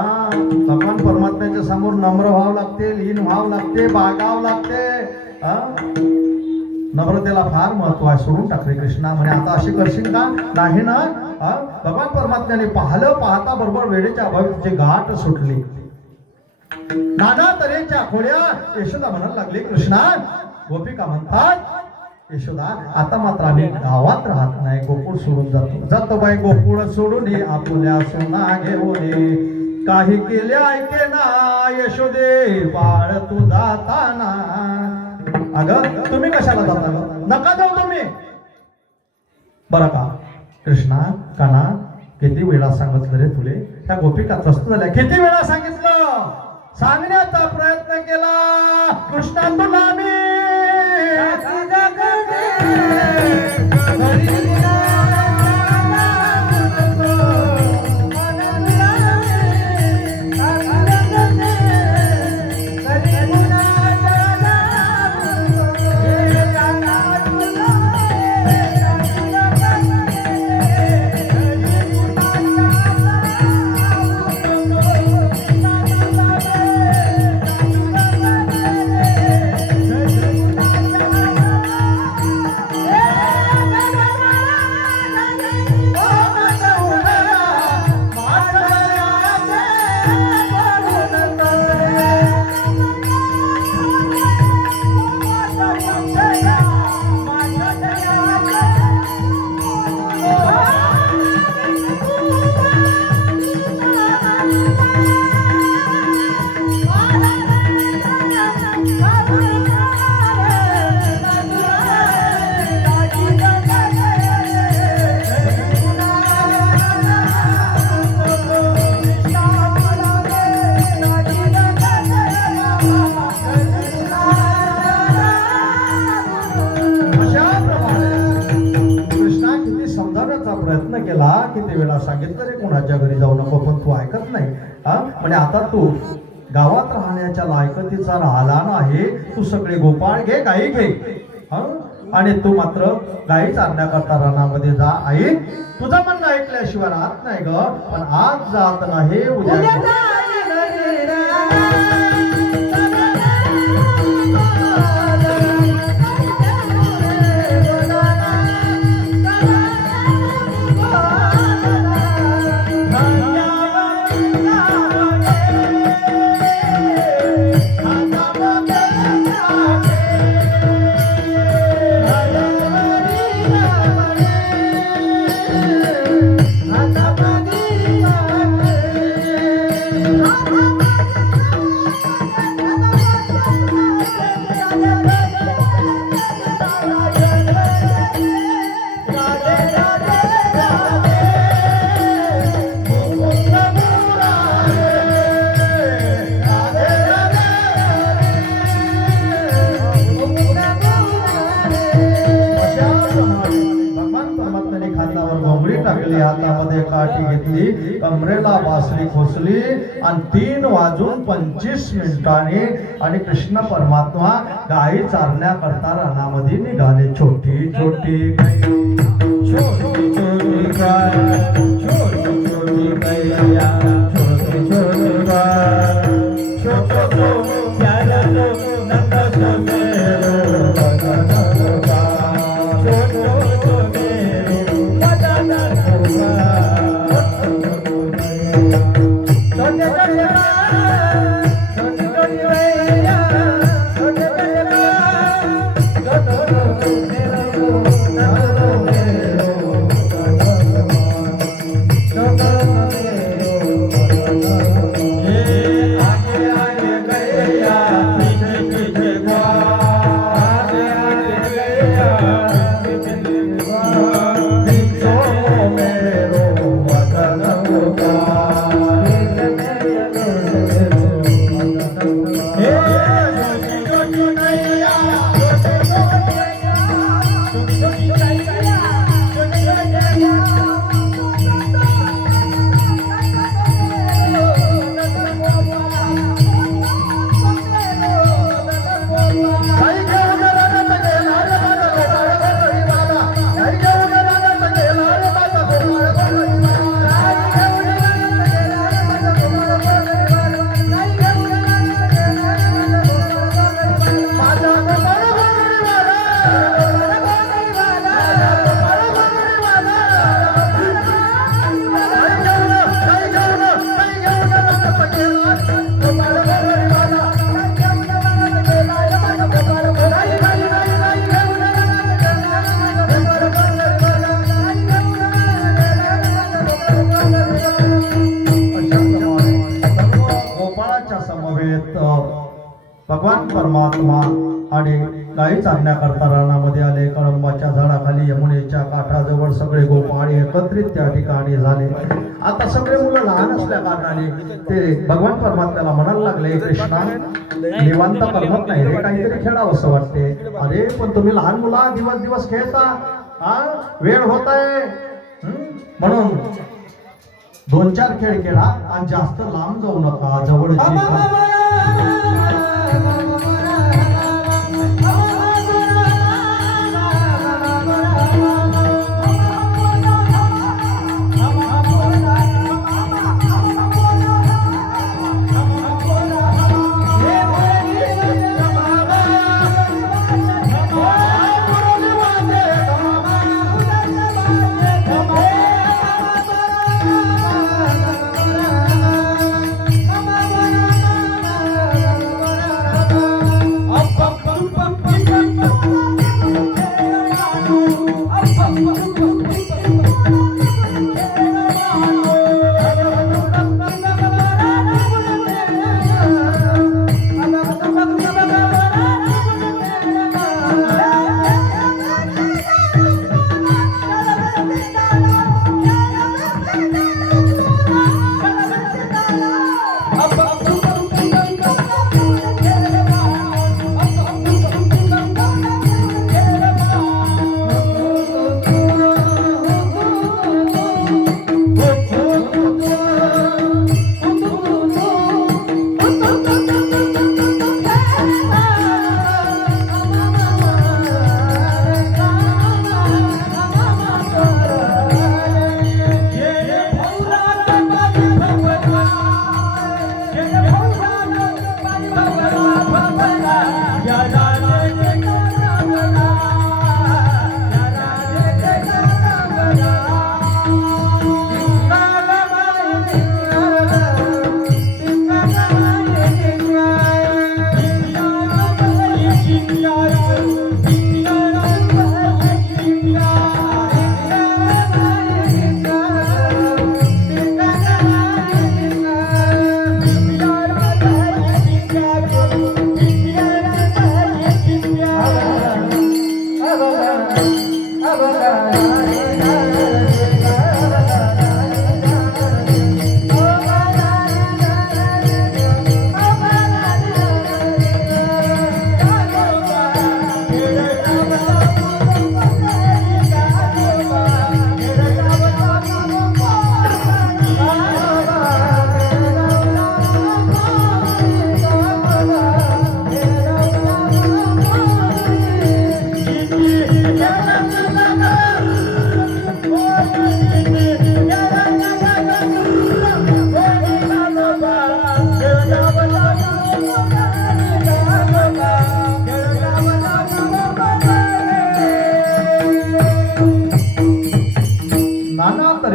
भगवान परमात्म्याच्या समोर नम्र व्हावं लागते, लीन व्हावं लागते, बागावं लागते. नम्रतेला फार महत्व आहे. सोडून टाकले कृष्णा म्हणे, आता अशी करशील का? नाही ना. भगवान परमात्म्याने पाहिलं, पाहता बरोबर वेळेच्या अभावी तिची गाठ सुटली. नाना तऱ्हेच्या खोड्या यशोदा म्हणायला लागली, कृष्णा. गोपिका म्हणतात, यशोदा आता मात्र आम्ही गावात राहत नाही, गोकुळ सोडून जातो बाई, गोकुळ सोडून आपल्या सोना घेऊन काही केले ऐके ना यशोदे बाळ तू जाताना. अगं तुम्ही कशाला जाता? नका जाऊ तुम्ही. बरं का कृष्णा, काना किती वेळा सांगितलं रे तुले? त्या गोपिका त्रस्त झाल्या. किती वेळा सांगितलं? सांगण्याचा प्रयत्न केला कृष्णा तुला मी. प्रयत्न केला, किती वेळा सांगितलं रे कोणाच्या घरी जाऊ नको, पण तू ऐकत नाही. म्हणजे आता तू गावात राहण्याच्या लायकतीचा राहिला नाही. तू सगळे गोपाळ घे, गाई घे, आणि तू मात्र गाई चारण्याकरता रानामध्ये जा. आई तुझं म्हणणं ऐकल्याशिवाय राहत नाही ग, पण आज जात नाही उद्या. हातामध्ये काठी घेतली, कमरेला बासरी खोसली आणि 3:25 आणि कृष्ण परमात्मा गायी चारण्याकरता रानामध्ये निघाले. छोटी छोटी छोटी छोटी छोटी प्यारा लो नंद सुमेरो बदन होगा छोटो सुमेरो बदन होगा छोटे छोटे छोटे छोटे भैया छोटे छोटे छोटो सुमेरो नंद सुमेरो छोटो भगवान परमात्मा आणि काही चालण्या करता रानामध्ये आले. कळंबाच्या झाडाखाली यमुनेच्या काठाजवळ सगळे गोपाळ एकत्रित त्या ठिकाणी झाले. आता सगळे मुलं लहान असल्या कारणाने ते भगवान परमात्म्याला म्हणायला लागले, कृष्णा निवांत करमत नाही रे, काहीतरी खेळावं असं वाटते. अरे पण तुम्ही लहान मुला दिवस दिवस खेळता, हा वेळ होत आहे, म्हणून 2-4 खेळ खेळा आणि जास्त लांब जाऊ नका, जवळची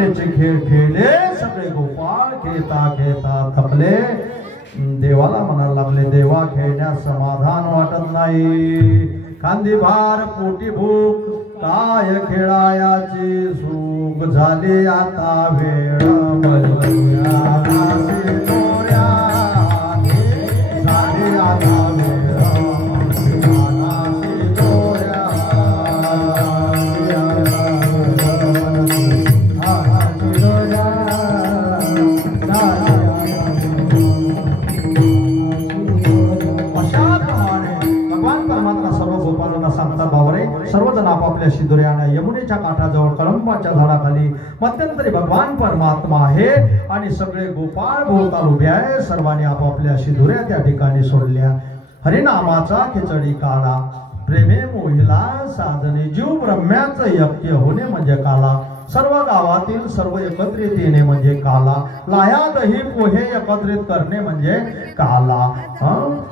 रांगेचे खेळ खेळले सगळे गोपाळ खेळता खेळता थकले. देवाला म्हणायला लागले, देवा खेळण्यास समाधान वाटत नाही. खांदी भार पोटी भूक काय खेळायाचे सुख झाले आता वेळ बदलूया नासे दोऱ्या झाले आता वेळ नासे दोऱ्या सांगतात बावरे. सर्वजण आपापल्या शिदोऱ्याने यमुनेच्या काठाजवळ कळंबाच्या झाडाखाली मध्यंतरी भगवान परमात्मा आहे आणि सगळे गोपाळ भोवताल उभे आहे. सर्वांनी आपापल्या शिदोऱ्या त्या ठिकाणी सोडल्या. हरिनामाचा खिचडी काढा प्रेमे मोहिला साधने जीव ब्रह्म्याचं यज्ञ होणे म्हणजे काला. सर्व गावातील सर्व एकत्रित येणे म्हणजे काला. लाह्या दही पोहे एकत्रित करणे म्हणजे काला.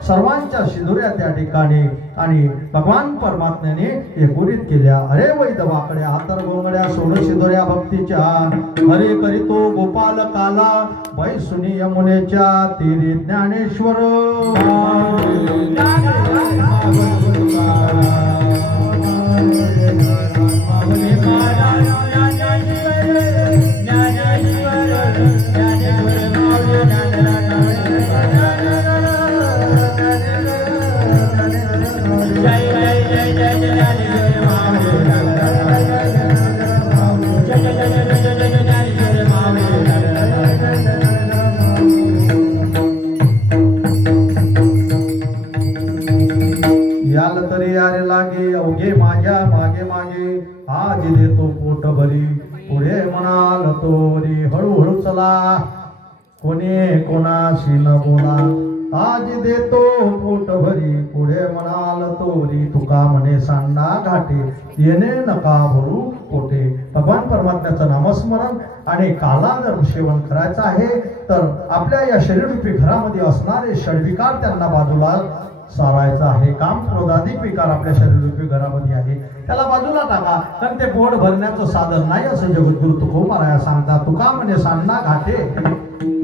सर्वांच्या शिदोऱ्या त्या ठिकाणी आणि भगवान परमात्म्याने एकुरीत केल्या. अरे वैद वाकड्या हातर गोंगड्या सोड शिदोऱ्या भक्तीच्या हरे करीतो गोपाल काला. बैसुनी यमुनेच्या तीरी ज्ञानेश्वर याल तरी यारे लागे अवघे माझ्या मागे मागे आज देतो पोट भरी पुढे म्हणाल तोरी हळूहळू चला कोणी कोणाशी न बोला. आज देतो पोट भरी पुढे म्हणाल तोरी तुका म्हणे सांडा घाटे येणे नका भरू पोटे. भगवान परमात्म्याचं नामस्मरण आणि काला जर सेवन करायचं आहे तर आपल्या या शरीररूपी घरामध्ये असणारे षडविकार त्यांना बाजूला सारायचं आहे. काम क्रोधाधिक विकार आपल्या शरीररूपी घरामध्ये आहे त्याला बाजूला टाका, कारण ते पोट भरण्याचं साधन नाही असं जगद्गुरु तुकोबाराया सांगतात. तुका म्हणजे सांडा घाटे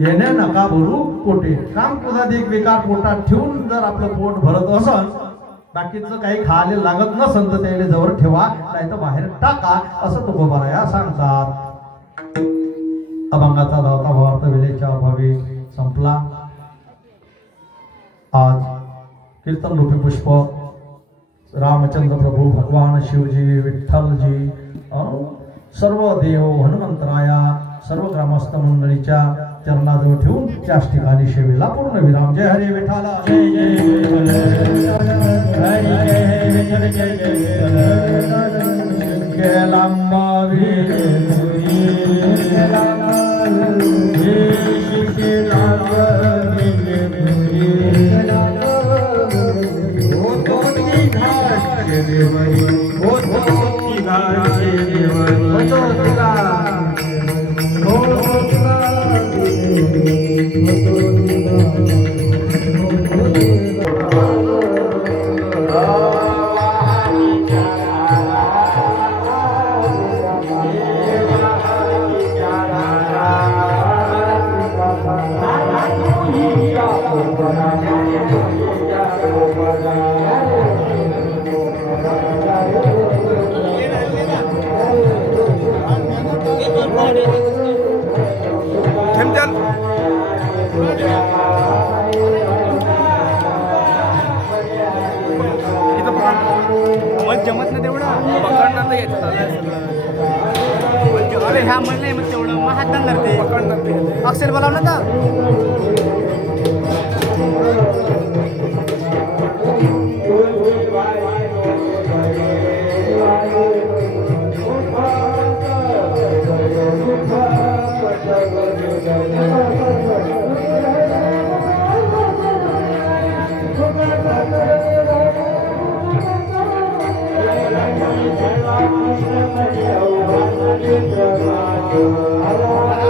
येणे नका भरू पोटे. काम क्रोधाधिक विकार पोटात ठेवून जर आपलं पोट भरत असल बाकीचं काही खायला लागत नसल तर त्याला जवळ ठेवा नाही तर बाहेर टाका असं तुकोबाराया सांगतात. अभंगाचा धावता भावार्थ वेळेच्या अभावी संपला. आज कीर्तन रूपी पुष्प रामचंद्र प्रभू भगवान शिवजी विठ्ठलजी सर्व देव हनुमंतराया सर्व ग्रामस्थ मंडळीच्या चरणाजवळ ठेवून त्याच ठिकाणी सेवेला पूर्ण विराम. जय हरी विठ्ठल जमत नाही तेवढं पकडणार तर येत अरे ह्या म्हणलं मग तेवढं मग हात धरते पकडणार अक्षर बोलावलं ना Allah